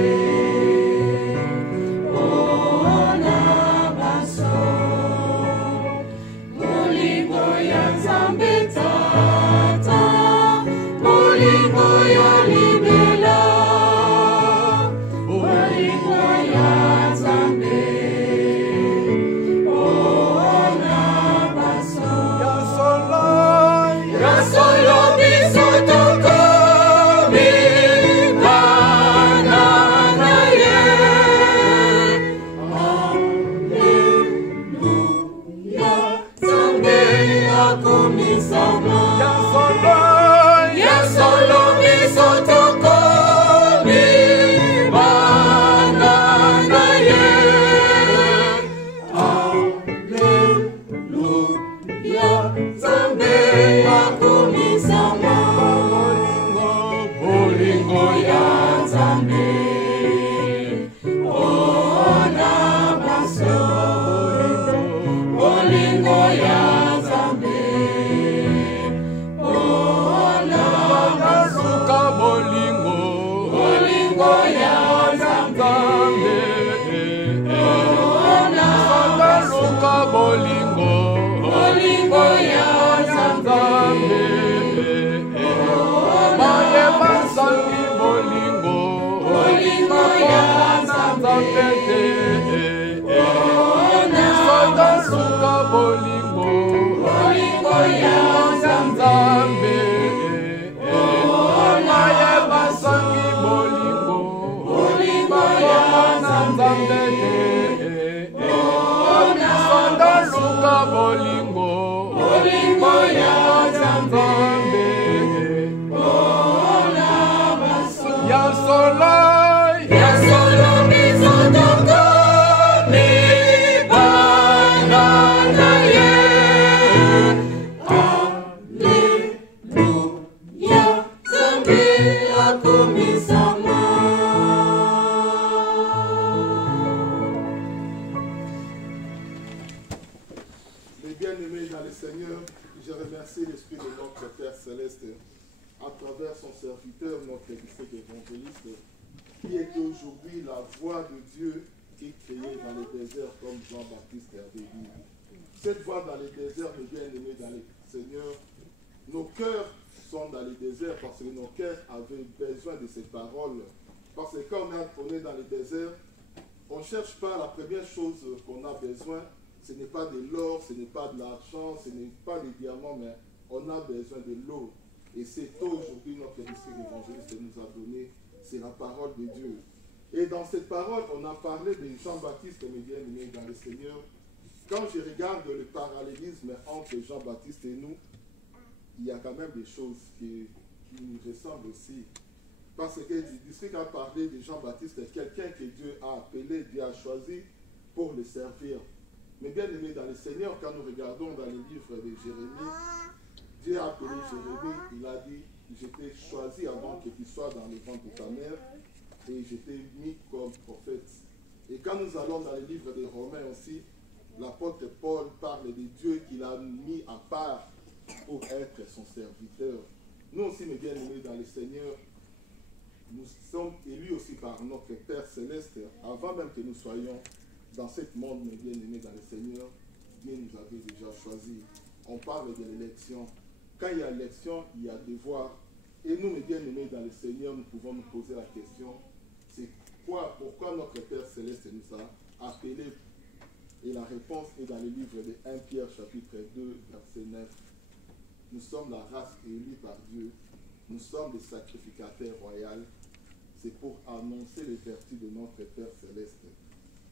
à travers son serviteur, notre district évangéliste, qui est aujourd'hui la voix de Dieu qui est créée dans les déserts comme Jean-Baptiste Hervé dit. Cette voix dans les déserts, mes bien-aimés dans le Seigneur, nos cœurs sont dans les déserts parce que nos cœurs avaient besoin de ces paroles. Parce que quand on est dans les déserts, on ne cherche pas la première chose qu'on a besoin. Ce n'est pas de l'or, ce n'est pas de l'argent, ce n'est pas des diamants, mais on a besoin de l'eau. Et c'est aujourd'hui notre district évangéliste nous a donné, c'est la parole de Dieu. Et dans cette parole, on a parlé de Jean-Baptiste, mes bien-aimés dans le Seigneur. Quand je regarde le parallélisme entre Jean-Baptiste et nous, il y a quand même des choses qui nous ressemblent aussi. Parce que le district a parlé de Jean-Baptiste, quelqu'un que Dieu a appelé, Dieu a choisi pour le servir. Mais bien aimé dans le Seigneur, quand nous regardons dans les livres de Jérémie, Dieu a appelé Jérémie, il a dit, je t'ai choisi avant que tu sois dans le ventre de ta mère et je t'ai mis comme prophète. Et quand nous allons dans les livres des Romains aussi, l'apôtre Paul parle de Dieu qu'il a mis à part pour être son serviteur. Nous aussi, mes bien-aimés dans le Seigneur, nous sommes élus aussi par notre Père Céleste, avant même que nous soyons dans ce monde, mes bien-aimés dans le Seigneur, Dieu nous avait déjà choisis. On parle de l'élection. Quand il y a élection, il y a devoir. Et nous, mes bien-aimés dans le Seigneur, nous pouvons nous poser la question, c'est pourquoi notre Père Céleste nous a appelés? Et la réponse est dans le livre de 1 Pierre chapitre 2, verset 9. Nous sommes la race élue par Dieu. Nous sommes des sacrificateurs royaux. C'est pour annoncer les vertus de notre Père Céleste.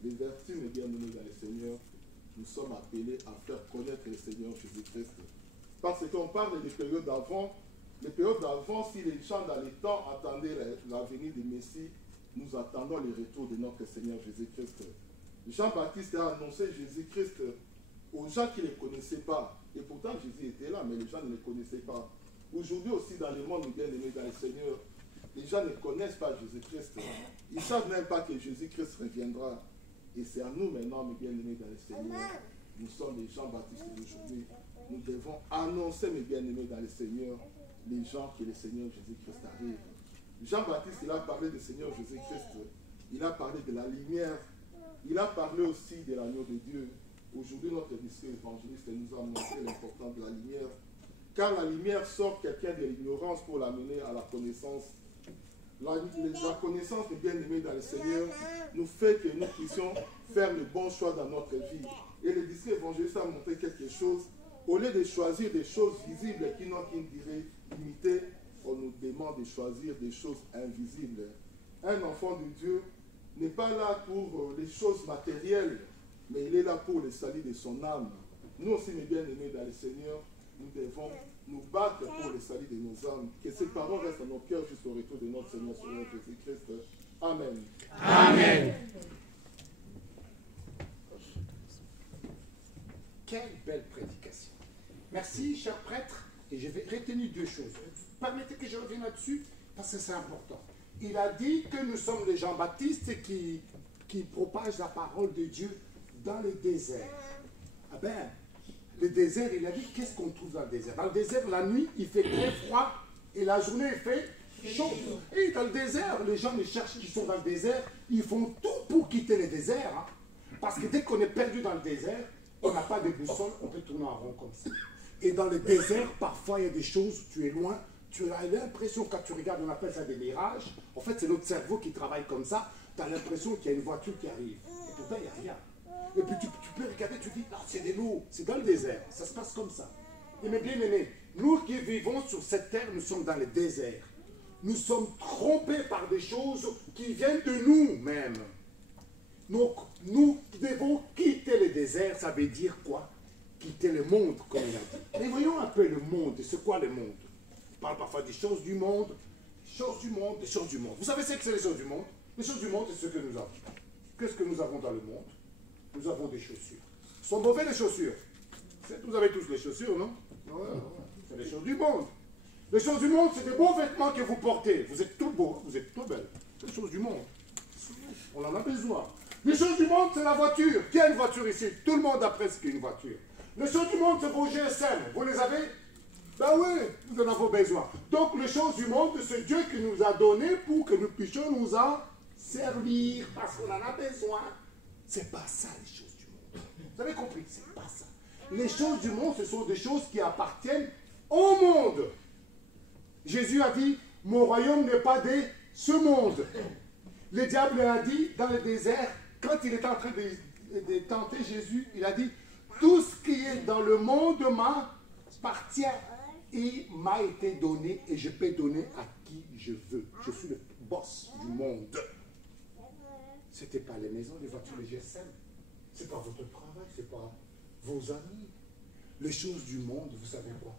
Les vertus, mes bien-aimés dans le Seigneur, nous sommes appelés à faire connaître le Seigneur Jésus-Christ. Parce qu'on parle des périodes d'avant. Les périodes d'avant, si les gens dans les temps attendaient la venue du Messie, nous attendons le retour de notre Seigneur Jésus-Christ. Jean-Baptiste a annoncé Jésus-Christ aux gens qui ne le connaissaient pas. Et pourtant, Jésus était là, mais les gens ne le connaissaient pas. Aujourd'hui aussi, dans le monde bien-aimé dans le Seigneur, les gens ne connaissent pas Jésus-Christ. Ils ne savent même pas que Jésus-Christ reviendra. Et c'est à nous maintenant, mes bien-aimés dans le Seigneur. Nous sommes les Jean-Baptiste d'aujourd'hui. Nous devons annoncer, mes bien-aimés dans le Seigneur, les gens que le Seigneur Jésus-Christ arrive. Jean-Baptiste, il a parlé du Seigneur Jésus-Christ. Il a parlé de la lumière. Il a parlé aussi de l'agneau de Dieu. Aujourd'hui, notre district évangéliste nous a montré l'importance de la lumière. Car la lumière sort quelqu'un de l'ignorance pour l'amener à la connaissance. La connaissance, mes bien-aimés dans le Seigneur, nous fait que nous puissions faire le bon choix dans notre vie. Et le district évangéliste a montré quelque chose. Au lieu de choisir des choses visibles qui n'ont qu'une durée limitée, on nous demande de choisir des choses invisibles. Un enfant de Dieu n'est pas là pour les choses matérielles, mais il est là pour le salut de son âme. Nous aussi, mes bien-aimés dans le Seigneur, nous devons nous battre pour le salut de nos âmes. Que ces paroles restent dans nos cœurs jusqu'au retour de notre Seigneur Jésus-Christ. Amen. Amen. Quelle belle prédication. Merci, cher prêtre. Et je vais retenir deux choses. Permettez que je revienne là-dessus, parce que c'est important. Il a dit que nous sommes les Jean-Baptiste qui propagent la parole de Dieu dans le désert. Ah ben, le désert, il a dit, qu'est-ce qu'on trouve dans le désert? Dans le désert, la nuit, il fait très froid et la journée, il fait chaud. Et dans le désert, les gens les cherchent qui sont dans le désert, ils font tout pour quitter le désert. Hein. Parce que dès qu'on est perdu dans le désert, on n'a pas de boussole, on peut tourner en rond comme ça. Et dans le désert, parfois, il y a des choses, tu es loin, tu as l'impression, quand tu regardes, on appelle ça des mirages. En fait, c'est notre cerveau qui travaille comme ça. Tu as l'impression qu'il y a une voiture qui arrive. Et pourtant, il n'y a rien. Et puis tu peux regarder, tu dis, ah, c'est de l'eau, c'est dans le désert. Ça se passe comme ça. Et mes bien-aimés, nous qui vivons sur cette terre, nous sommes dans le désert. Nous sommes trompés par des choses qui viennent de nous-mêmes. Donc, nous devons quitter le désert. Ça veut dire quoi? Quitter le monde, comme il a dit. Mais voyons un peu le monde. C'est quoi le monde? On parle parfois des choses du monde, des choses du monde, des choses du monde. Vous savez ce que c'est les choses du monde? Les choses du monde, c'est ce que nous avons. Qu'est-ce que nous avons dans le monde? Nous avons des chaussures. Sont mauvais les chaussures? Vous avez tous les chaussures, non? Ouais. C'est les choses du monde. Les choses du monde, c'est des beaux vêtements que vous portez. Vous êtes tout beau, vous êtes tout belle. C'est les choses du monde. On en a besoin. Les choses du monde, c'est la voiture. Qui a une voiture ici? Tout le monde a presque une voiture. Les choses du monde, c'est vos GSM. Vous les avez? Ben oui, nous en avons besoin. Donc les choses du monde, c'est Dieu qui nous a donné pour que nous puissions nous en servir, parce qu'on en a besoin. C'est pas ça les choses du monde. Vous avez compris? C'est pas ça. Les choses du monde, ce sont des choses qui appartiennent au monde. Jésus a dit, mon royaume n'est pas de ce monde. Le diable a dit dans le désert, quand il était en train de tenter Jésus, il a dit, tout ce qui est dans le monde m'appartient et m'a été donné et je peux donner à qui je veux. Je suis le boss du monde. Ce n'était pas les maisons, les voitures, les GSM. Ce n'est pas votre travail, ce n'est pas vos amis. Les choses du monde, vous savez quoi?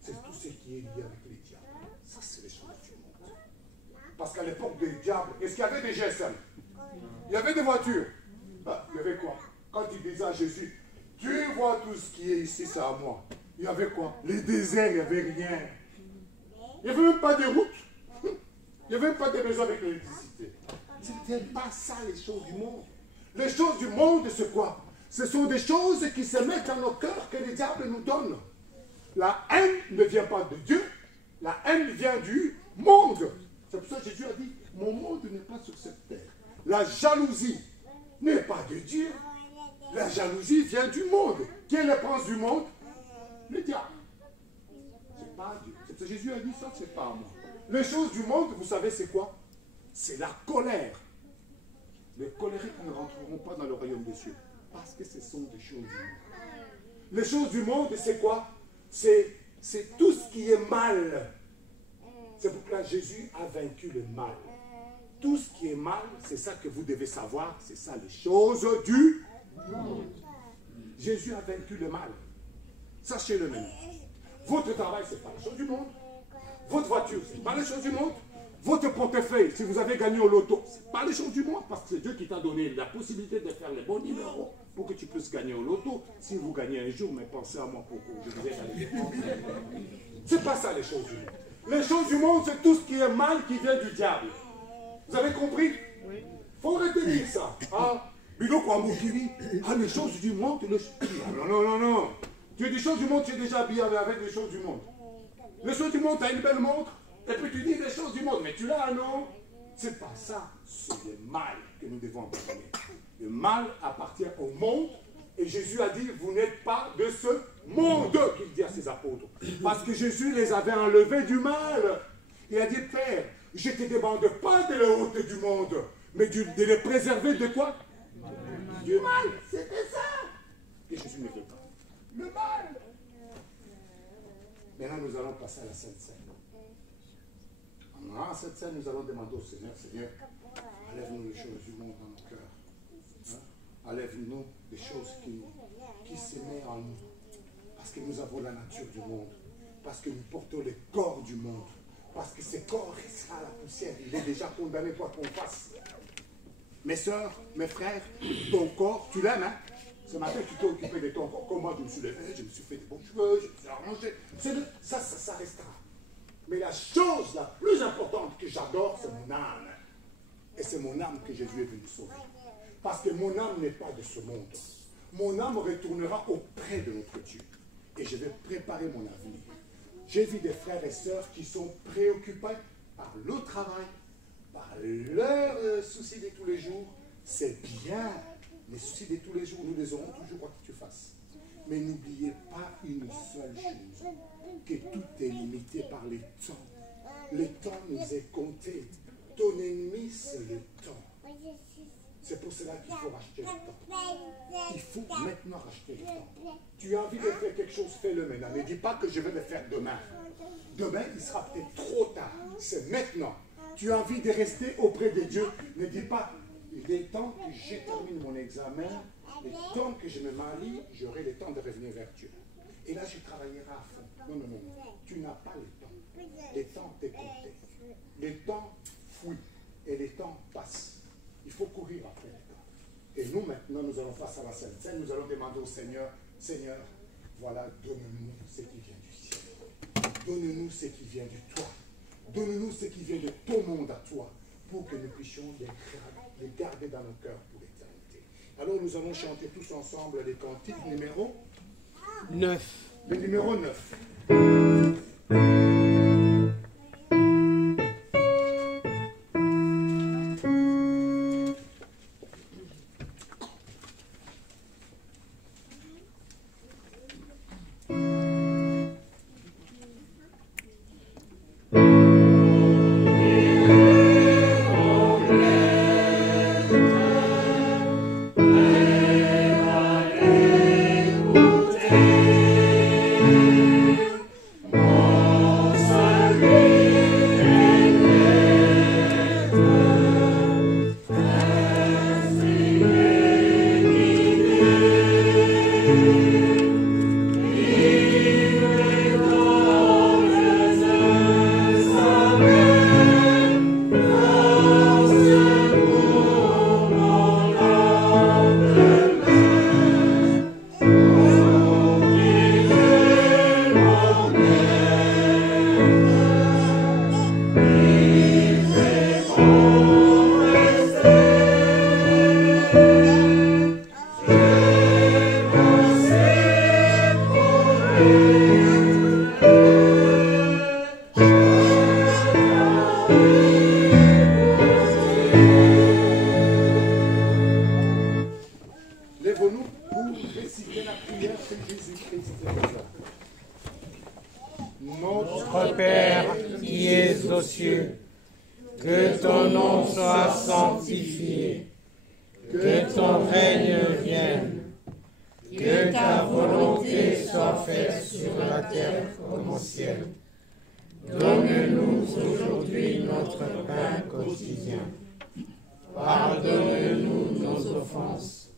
C'est tout ce qui est lié avec les diables. Ça, c'est les choses du monde. Parce qu'à l'époque des diables, est-ce qu'il y avait des GSM? Il y avait des voitures. Ah, il y avait quoi? Quand il disait à Jésus, tu vois tout ce qui est ici, c'est à moi. Il y avait quoi? Les déserts, il n'y avait rien. Il n'y avait même pas de route. Il n'y avait même pas de maison avec l'électricité. Ce n'était pas ça les choses du monde. Les choses du monde, c'est quoi? Ce sont des choses qui se mettent dans nos cœurs que les diables nous donnent. La haine ne vient pas de Dieu. La haine vient du monde. C'est pour ça que Jésus a dit, mon monde n'est pas sur cette terre. La jalousie n'est pas de Dieu. La jalousie vient du monde. Qui est le prince du monde? Le diable. C'est pas Dieu. C'est parce que Jésus a dit ça, c'est pas à moi. Les choses du monde, vous savez c'est quoi? C'est la colère. Les colériques ne rentreront pas dans le royaume des cieux. Parce que ce sont des choses du monde. Les choses du monde, c'est quoi? C'est tout ce qui est mal. C'est pourquoi Jésus a vaincu le mal. Tout ce qui est mal, c'est ça que vous devez savoir. C'est ça les choses du monde. Jésus a vaincu le mal. Sachez-le maintenant. Votre travail, ce n'est pas les choses du monde. Votre voiture, ce n'est pas les choses du monde. Votre portefeuille, si vous avez gagné au loto, ce n'est pas les choses du monde. Parce que c'est Dieu qui t'a donné la possibilité de faire les bons numéros pour que tu puisses gagner au loto. Si vous gagnez un jour, mais pensez à moi pour que je vous aide à les dépenser. Ce n'est pas ça les choses du monde. Les choses du monde, c'est tout ce qui est mal qui vient du diable. Vous avez compris? Oui. Il faut retenir ça. Ah, les choses du monde. Non. Tu as des choses du monde, tu es déjà habillé avec les choses du monde. Les choses du monde, tu as une belle montre, et puis tu dis les choses du monde, mais tu l'as, non? C'est pas ça, c'est le mal que nous devons abandonner. Le mal appartient au monde, et Jésus a dit, vous n'êtes pas de ce monde, qu'il dit à ses apôtres. Parce que Jésus les avait enlevés du mal. Il a dit, Père, je ne te demande pas de le ôter du monde, mais de les préserver de quoi? Du mal. C'était ça que Jésus ne veut pas. Le mal. Maintenant, nous allons passer à la Sainte Seine. En cette scène, nous allons demander au Seigneur, Seigneur, enlève-nous les choses du monde dans nos cœurs. Hein? Enlève-nous des choses qui se mettent en nous. Parce que nous avons la nature du monde. Parce que nous portons le corps du monde. Parce que ce corps sera la poussière. Il est déjà condamné quoi qu'on fasse. Mes soeurs, mes frères, ton corps, tu l'aimes, hein? Ce matin, tu t'es occupé de ton corps. Comme moi, je me suis levé, je me suis fait des bons cheveux, je me suis arrangé. Ça restera. Mais la chose la plus importante que j'adore, c'est mon âme. Et c'est mon âme que Jésus est venu sauver. Parce que mon âme n'est pas de ce monde. Mon âme retournera auprès de notre Dieu. Et je vais préparer mon avenir. J'ai vu des frères et sœurs qui sont préoccupés par le travail, par leurs soucis de tous les jours. C'est bien. Les soucis de tous les jours, nous les aurons toujours quoi que tu fasses. Mais n'oubliez pas une seule chose, que tout est limité par les temps. Le temps nous est compté. Ton ennemi, c'est le temps. C'est pour cela qu'il faut racheter le temps. Il faut maintenant racheter le temps. Tu as envie de faire quelque chose, fais-le maintenant. Ne dis pas que je vais le faire demain. Demain, il sera peut-être trop tard. C'est maintenant. Tu as envie de rester auprès de Dieu. Ne dis pas, il est temps que je termine mon examen. Le temps que je me marie, j'aurai le temps de revenir vers Dieu. Et là, je travaillerai à fond. Non. Tu n'as pas le temps. Le temps t'est compté. Le temps fuit et le temps passe. Il faut courir après le temps. Et nous, maintenant, nous allons face à la Sainte Seine. Nous allons demander au Seigneur, Seigneur, voilà, donne-nous ce qui vient du ciel. Donne-nous ce qui vient de toi. Donne-nous ce qui vient de ton monde à toi, pour que nous puissions les garder dans nos cœurs pour l'éternité. Alors nous allons chanter tous ensemble les cantiques numéro 9. Le numéro 9. Père qui es aux cieux, que ton nom soit sanctifié, que ton règne vienne, que ta volonté soit faite sur la terre comme au ciel. Donne-nous aujourd'hui notre pain quotidien. Pardonne-nous nos offenses,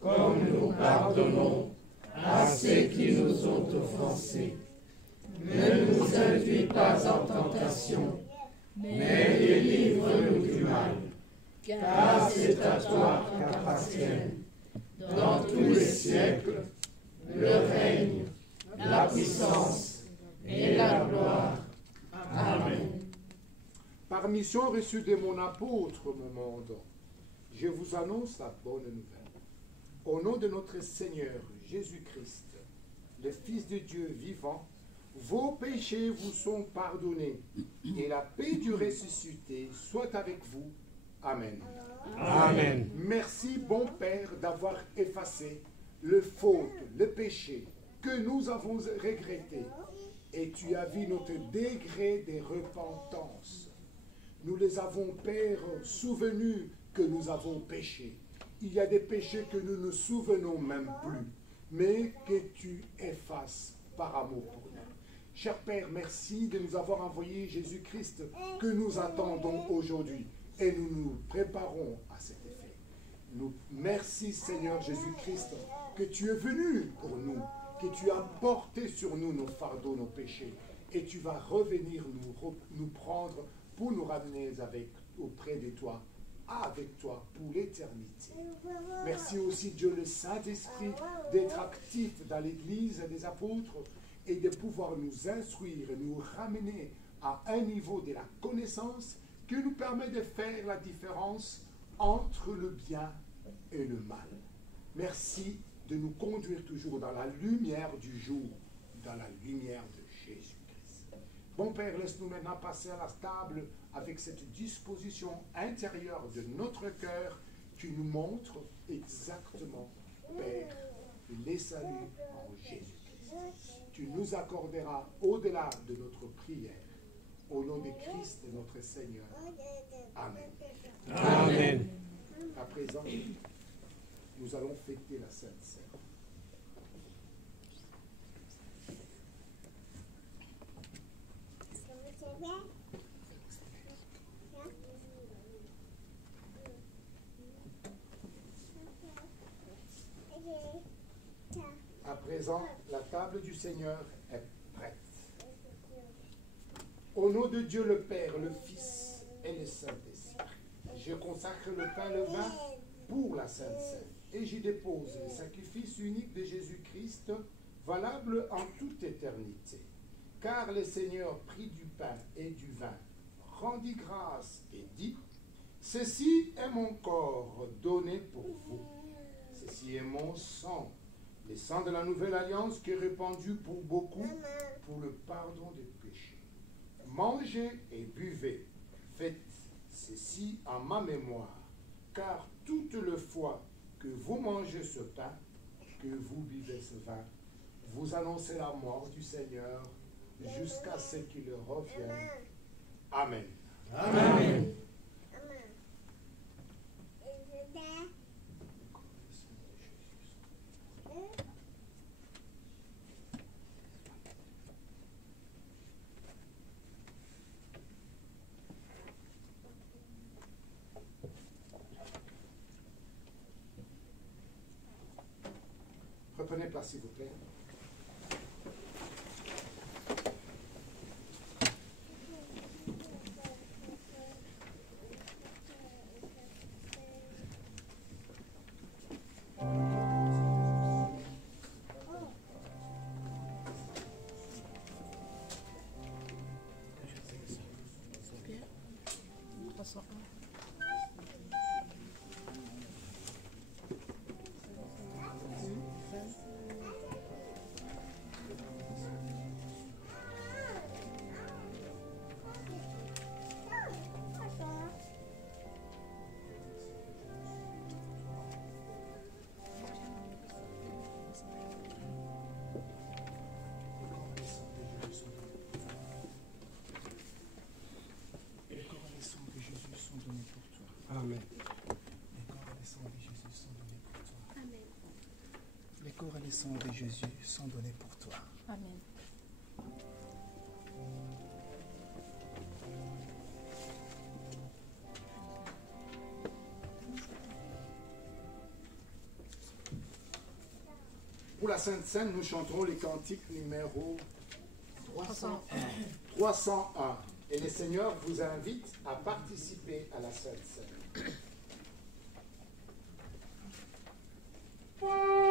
comme nous pardonnons à ceux qui nous ont offensés. Ne nous induis pas en tentation, mais délivre-nous du mal. Car c'est à toi qu'appartiennent, dans tous les siècles, le règne, la puissance et la gloire. Amen. Par mission reçue de mon apôtre, mon monde, je vous annonce la bonne nouvelle. Au nom de notre Seigneur Jésus-Christ, le Fils de Dieu vivant, vos péchés vous sont pardonnés et la paix du ressuscité soit avec vous. Amen. Amen. Merci, bon Père, d'avoir effacé le faute, le péché que nous avons regretté. Et tu as vu notre degré de repentance. Nous les avons, Père, souvenus que nous avons péché. Il y a des péchés que nous ne souvenons même plus, mais que tu effaces par amour pour nous. Cher Père, merci de nous avoir envoyé Jésus-Christ que nous attendons aujourd'hui et nous nous préparons à cet effet. Merci Seigneur Jésus-Christ que tu es venu pour nous, que tu as porté sur nous nos fardeaux, nos péchés, et tu vas revenir nous prendre pour nous ramener auprès de toi, avec toi pour l'éternité. Merci aussi Dieu le Saint-Esprit d'être actif dans l'Église des apôtres et de pouvoir nous instruire et nous ramener à un niveau de la connaissance qui nous permet de faire la différence entre le bien et le mal. Merci de nous conduire toujours dans la lumière du jour, dans la lumière de Jésus-Christ. Bon Père, laisse-nous maintenant passer à la table avec cette disposition intérieure de notre cœur qui nous montre exactement, Père, les saluts en Jésus-Christ. Tu nous accorderas au-delà de notre prière, au nom de Christ notre Seigneur. Amen. Amen. À présent, nous allons fêter la Sainte Seine. À présent, la table du Seigneur est prête. Au nom de Dieu le Père, le Fils et le Saint-Esprit, je consacre le pain et le vin pour la Sainte Seine et j'y dépose le sacrifice unique de Jésus-Christ, valable en toute éternité. Car le Seigneur prit du pain et du vin, rendit grâce et dit: ceci est mon corps donné pour vous. Ceci est mon sang, le sang de la nouvelle alliance qui est répandu pour beaucoup pour le pardon des péchés. Mangez et buvez, faites ceci en ma mémoire, car toute le fois que vous mangez ce pain, que vous buvez ce vin, vous annoncez la mort du Seigneur jusqu'à ce qu'il revienne. Amen. Amen. Reprenez place, s'il vous plaît. sang de Jésus sont donnés pour toi. Amen. Pour la Sainte Seine, nous chanterons les cantiques numéro 301. Et le Seigneur vous invite à participer à la Sainte Seine. Tout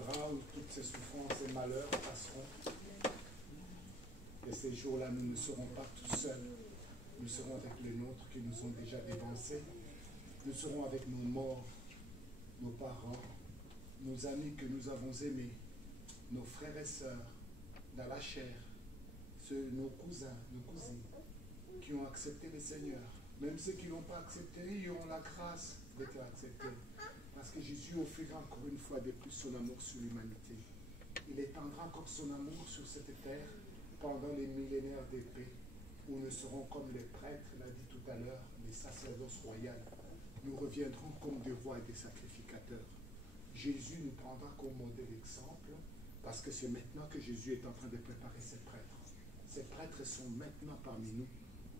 viendra où toutes ces souffrances et malheurs passeront. Et ces jours-là, nous ne serons pas tout seuls. Nous serons avec les nôtres qui nous ont déjà dévancés. Nous serons avec nos morts, nos parents, nos amis que nous avons aimés, nos frères et sœurs dans la chair, nos cousins, nos cousines qui ont accepté le Seigneur. Même ceux qui ne l'ont pas accepté, ils auront la grâce d'être acceptés. Parce que Jésus offrira encore une fois de plus son amour sur l'humanité. Il étendra encore son amour sur cette terre pendant les millénaires de paix, où nous serons comme les prêtres, l'a dit tout à l'heure, les sacerdoces royales. Nous reviendrons comme des rois et des sacrificateurs. Jésus nous prendra comme modèle exemple, parce que c'est maintenant que Jésus est en train de préparer ses prêtres. Ces prêtres sont maintenant parmi nous.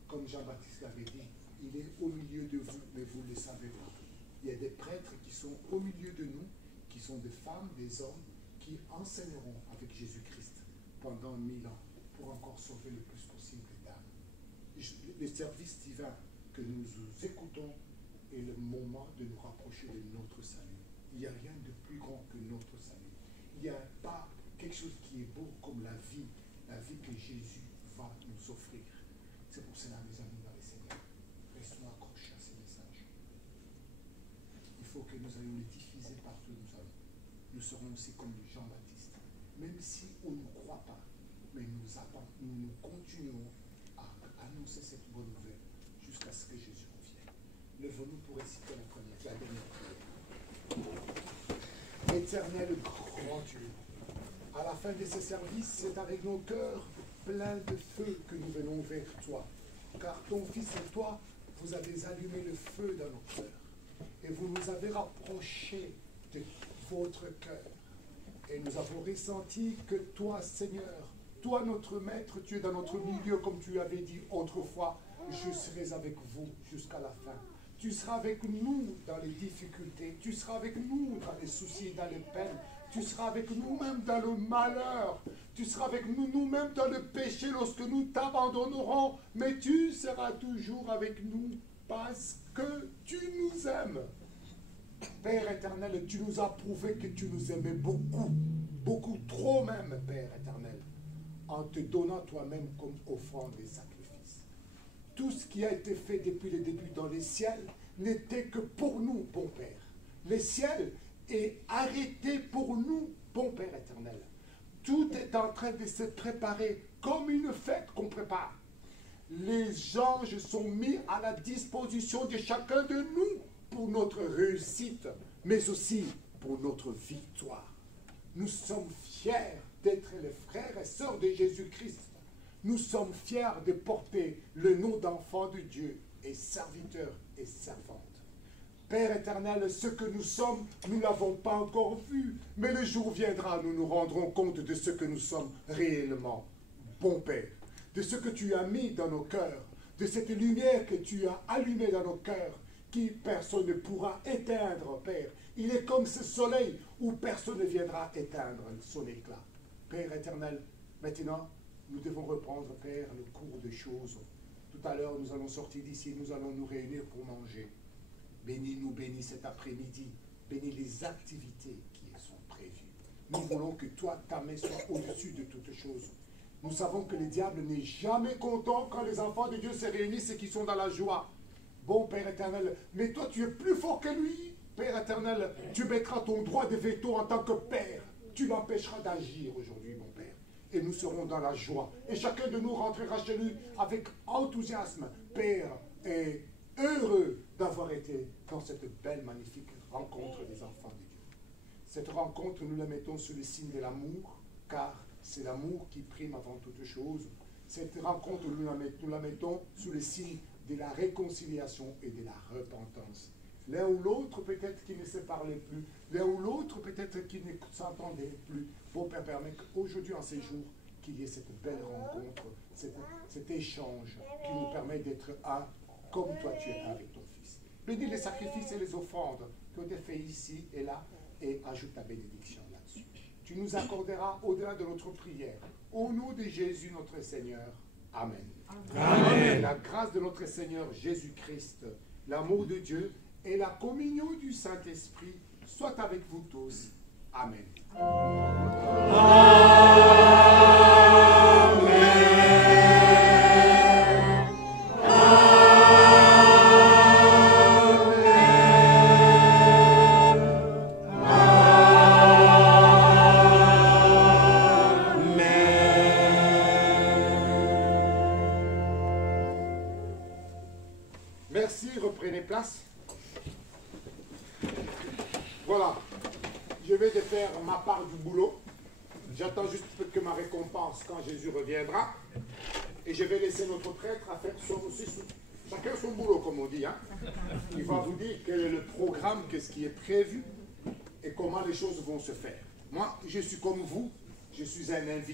Comme Jean-Baptiste l'avait dit, il est au milieu de vous, mais vous ne le savez pas. Il y a des prêtres qui sont au milieu de nous, qui sont des femmes, des hommes, qui enseigneront avec Jésus-Christ pendant 1000 ans pour encore sauver le plus possible d'âmes. Le service divin que nous écoutons est le moment de nous rapprocher de notre salut. Il n'y a rien de plus grand que notre salut. Il n'y a pas quelque chose qui est beau comme la vie que Jésus va nous offrir. C'est pour cela, mes amis, dans le Seigneur, restons accrochés à ces messages. Il faut que nous allions les diffuser partout où nous allons. Nous serons aussi comme Jean-Baptiste. Même si on ne croit pas, mais nous continuons à annoncer cette bonne nouvelle jusqu'à ce que Jésus revienne. Levons-nous pour réciter la dernière prière. Éternel grand Dieu, à la fin de ce service, c'est avec nos cœurs pleins de feu que nous venons vers toi. Car ton Fils et toi, vous avez allumé le feu dans nos cœurs. Et vous nous avez rapprochés de votre cœur. Et nous avons ressenti que toi, Seigneur, toi, notre Maître, tu es dans notre milieu, comme tu avais dit autrefois, je serai avec vous jusqu'à la fin. Tu seras avec nous dans les difficultés, tu seras avec nous dans les soucis, dans les peines, tu seras avec nous-mêmes dans le malheur, tu seras avec nous-mêmes dans le péché lorsque nous t'abandonnerons, mais tu seras toujours avec nous parce que tu nous aimes. Père éternel, tu nous as prouvé que tu nous aimais beaucoup, beaucoup trop même, Père éternel, en te donnant toi-même comme offrande et sacrifice. Tout ce qui a été fait depuis le début dans les ciels n'était que pour nous, bon Père. Le ciel est arrêté pour nous, bon Père éternel. Tout est en train de se préparer comme une fête qu'on prépare. Les anges sont mis à la disposition de chacun de nous pour notre réussite, mais aussi pour notre victoire. Nous sommes fiers d'être les frères et sœurs de Jésus-Christ. Nous sommes fiers de porter le nom d'enfants de Dieu et serviteurs et servantes. Père éternel, ce que nous sommes, nous ne l'avons pas encore vu, mais le jour viendra, nous nous rendrons compte de ce que nous sommes réellement. Bon Père, de ce que tu as mis dans nos cœurs, de cette lumière que tu as allumée dans nos cœurs, qui personne ne pourra éteindre, Père. Il est comme ce soleil où personne ne viendra éteindre son éclat. Père éternel, maintenant, nous devons reprendre, Père, le cours des choses. Tout à l'heure, nous allons sortir d'ici, nous allons nous réunir pour manger. Bénis-nous, bénis cet après-midi. Bénis les activités qui sont prévues. Nous voulons que toi, ta main soit au-dessus de toutes choses. Nous savons que le diable n'est jamais content quand les enfants de Dieu se réunissent et qu'ils sont dans la joie. Bon Père éternel, mais toi, tu es plus fort que lui. Père éternel, tu mettras ton droit de veto en tant que Père. Tu l'empêcheras d'agir aujourd'hui, mon Père. Et nous serons dans la joie. Et chacun de nous rentrera chez lui avec enthousiasme, Père, et heureux d'avoir été dans cette belle, magnifique rencontre des enfants de Dieu. Cette rencontre, nous la mettons sous le signe de l'amour, car c'est l'amour qui prime avant toute chose. Cette rencontre, nous la mettons sous le signe de la réconciliation et de la repentance. L'un ou l'autre peut-être qui ne se parlait plus, l'un ou l'autre peut-être qui ne s'entendait plus. Bon Père, permet qu'aujourd'hui, en ces jours, qu'il y ait cette belle rencontre, cet échange qui nous permet d'être un comme toi tu es un avec ton Fils. Bénis les sacrifices et les offrandes qui ont été faits ici et là et ajoute ta bénédiction là-dessus. Tu nous accorderas au-delà de notre prière. Au nom de Jésus notre Seigneur. Amen. Amen. La grâce de notre Seigneur Jésus-Christ, l'amour de Dieu et la communion du Saint-Esprit soient avec vous tous Amen. Merci, reprenez place. Voilà, je vais de faire ma part du boulot. J'attends juste que ma récompense quand Jésus reviendra. Et je vais laisser notre prêtre à faire chacun son boulot, comme on dit. Hein. Il va vous dire quel est le programme, qu'est-ce qui est prévu et comment les choses vont se faire. Moi, je suis comme vous, je suis un invité.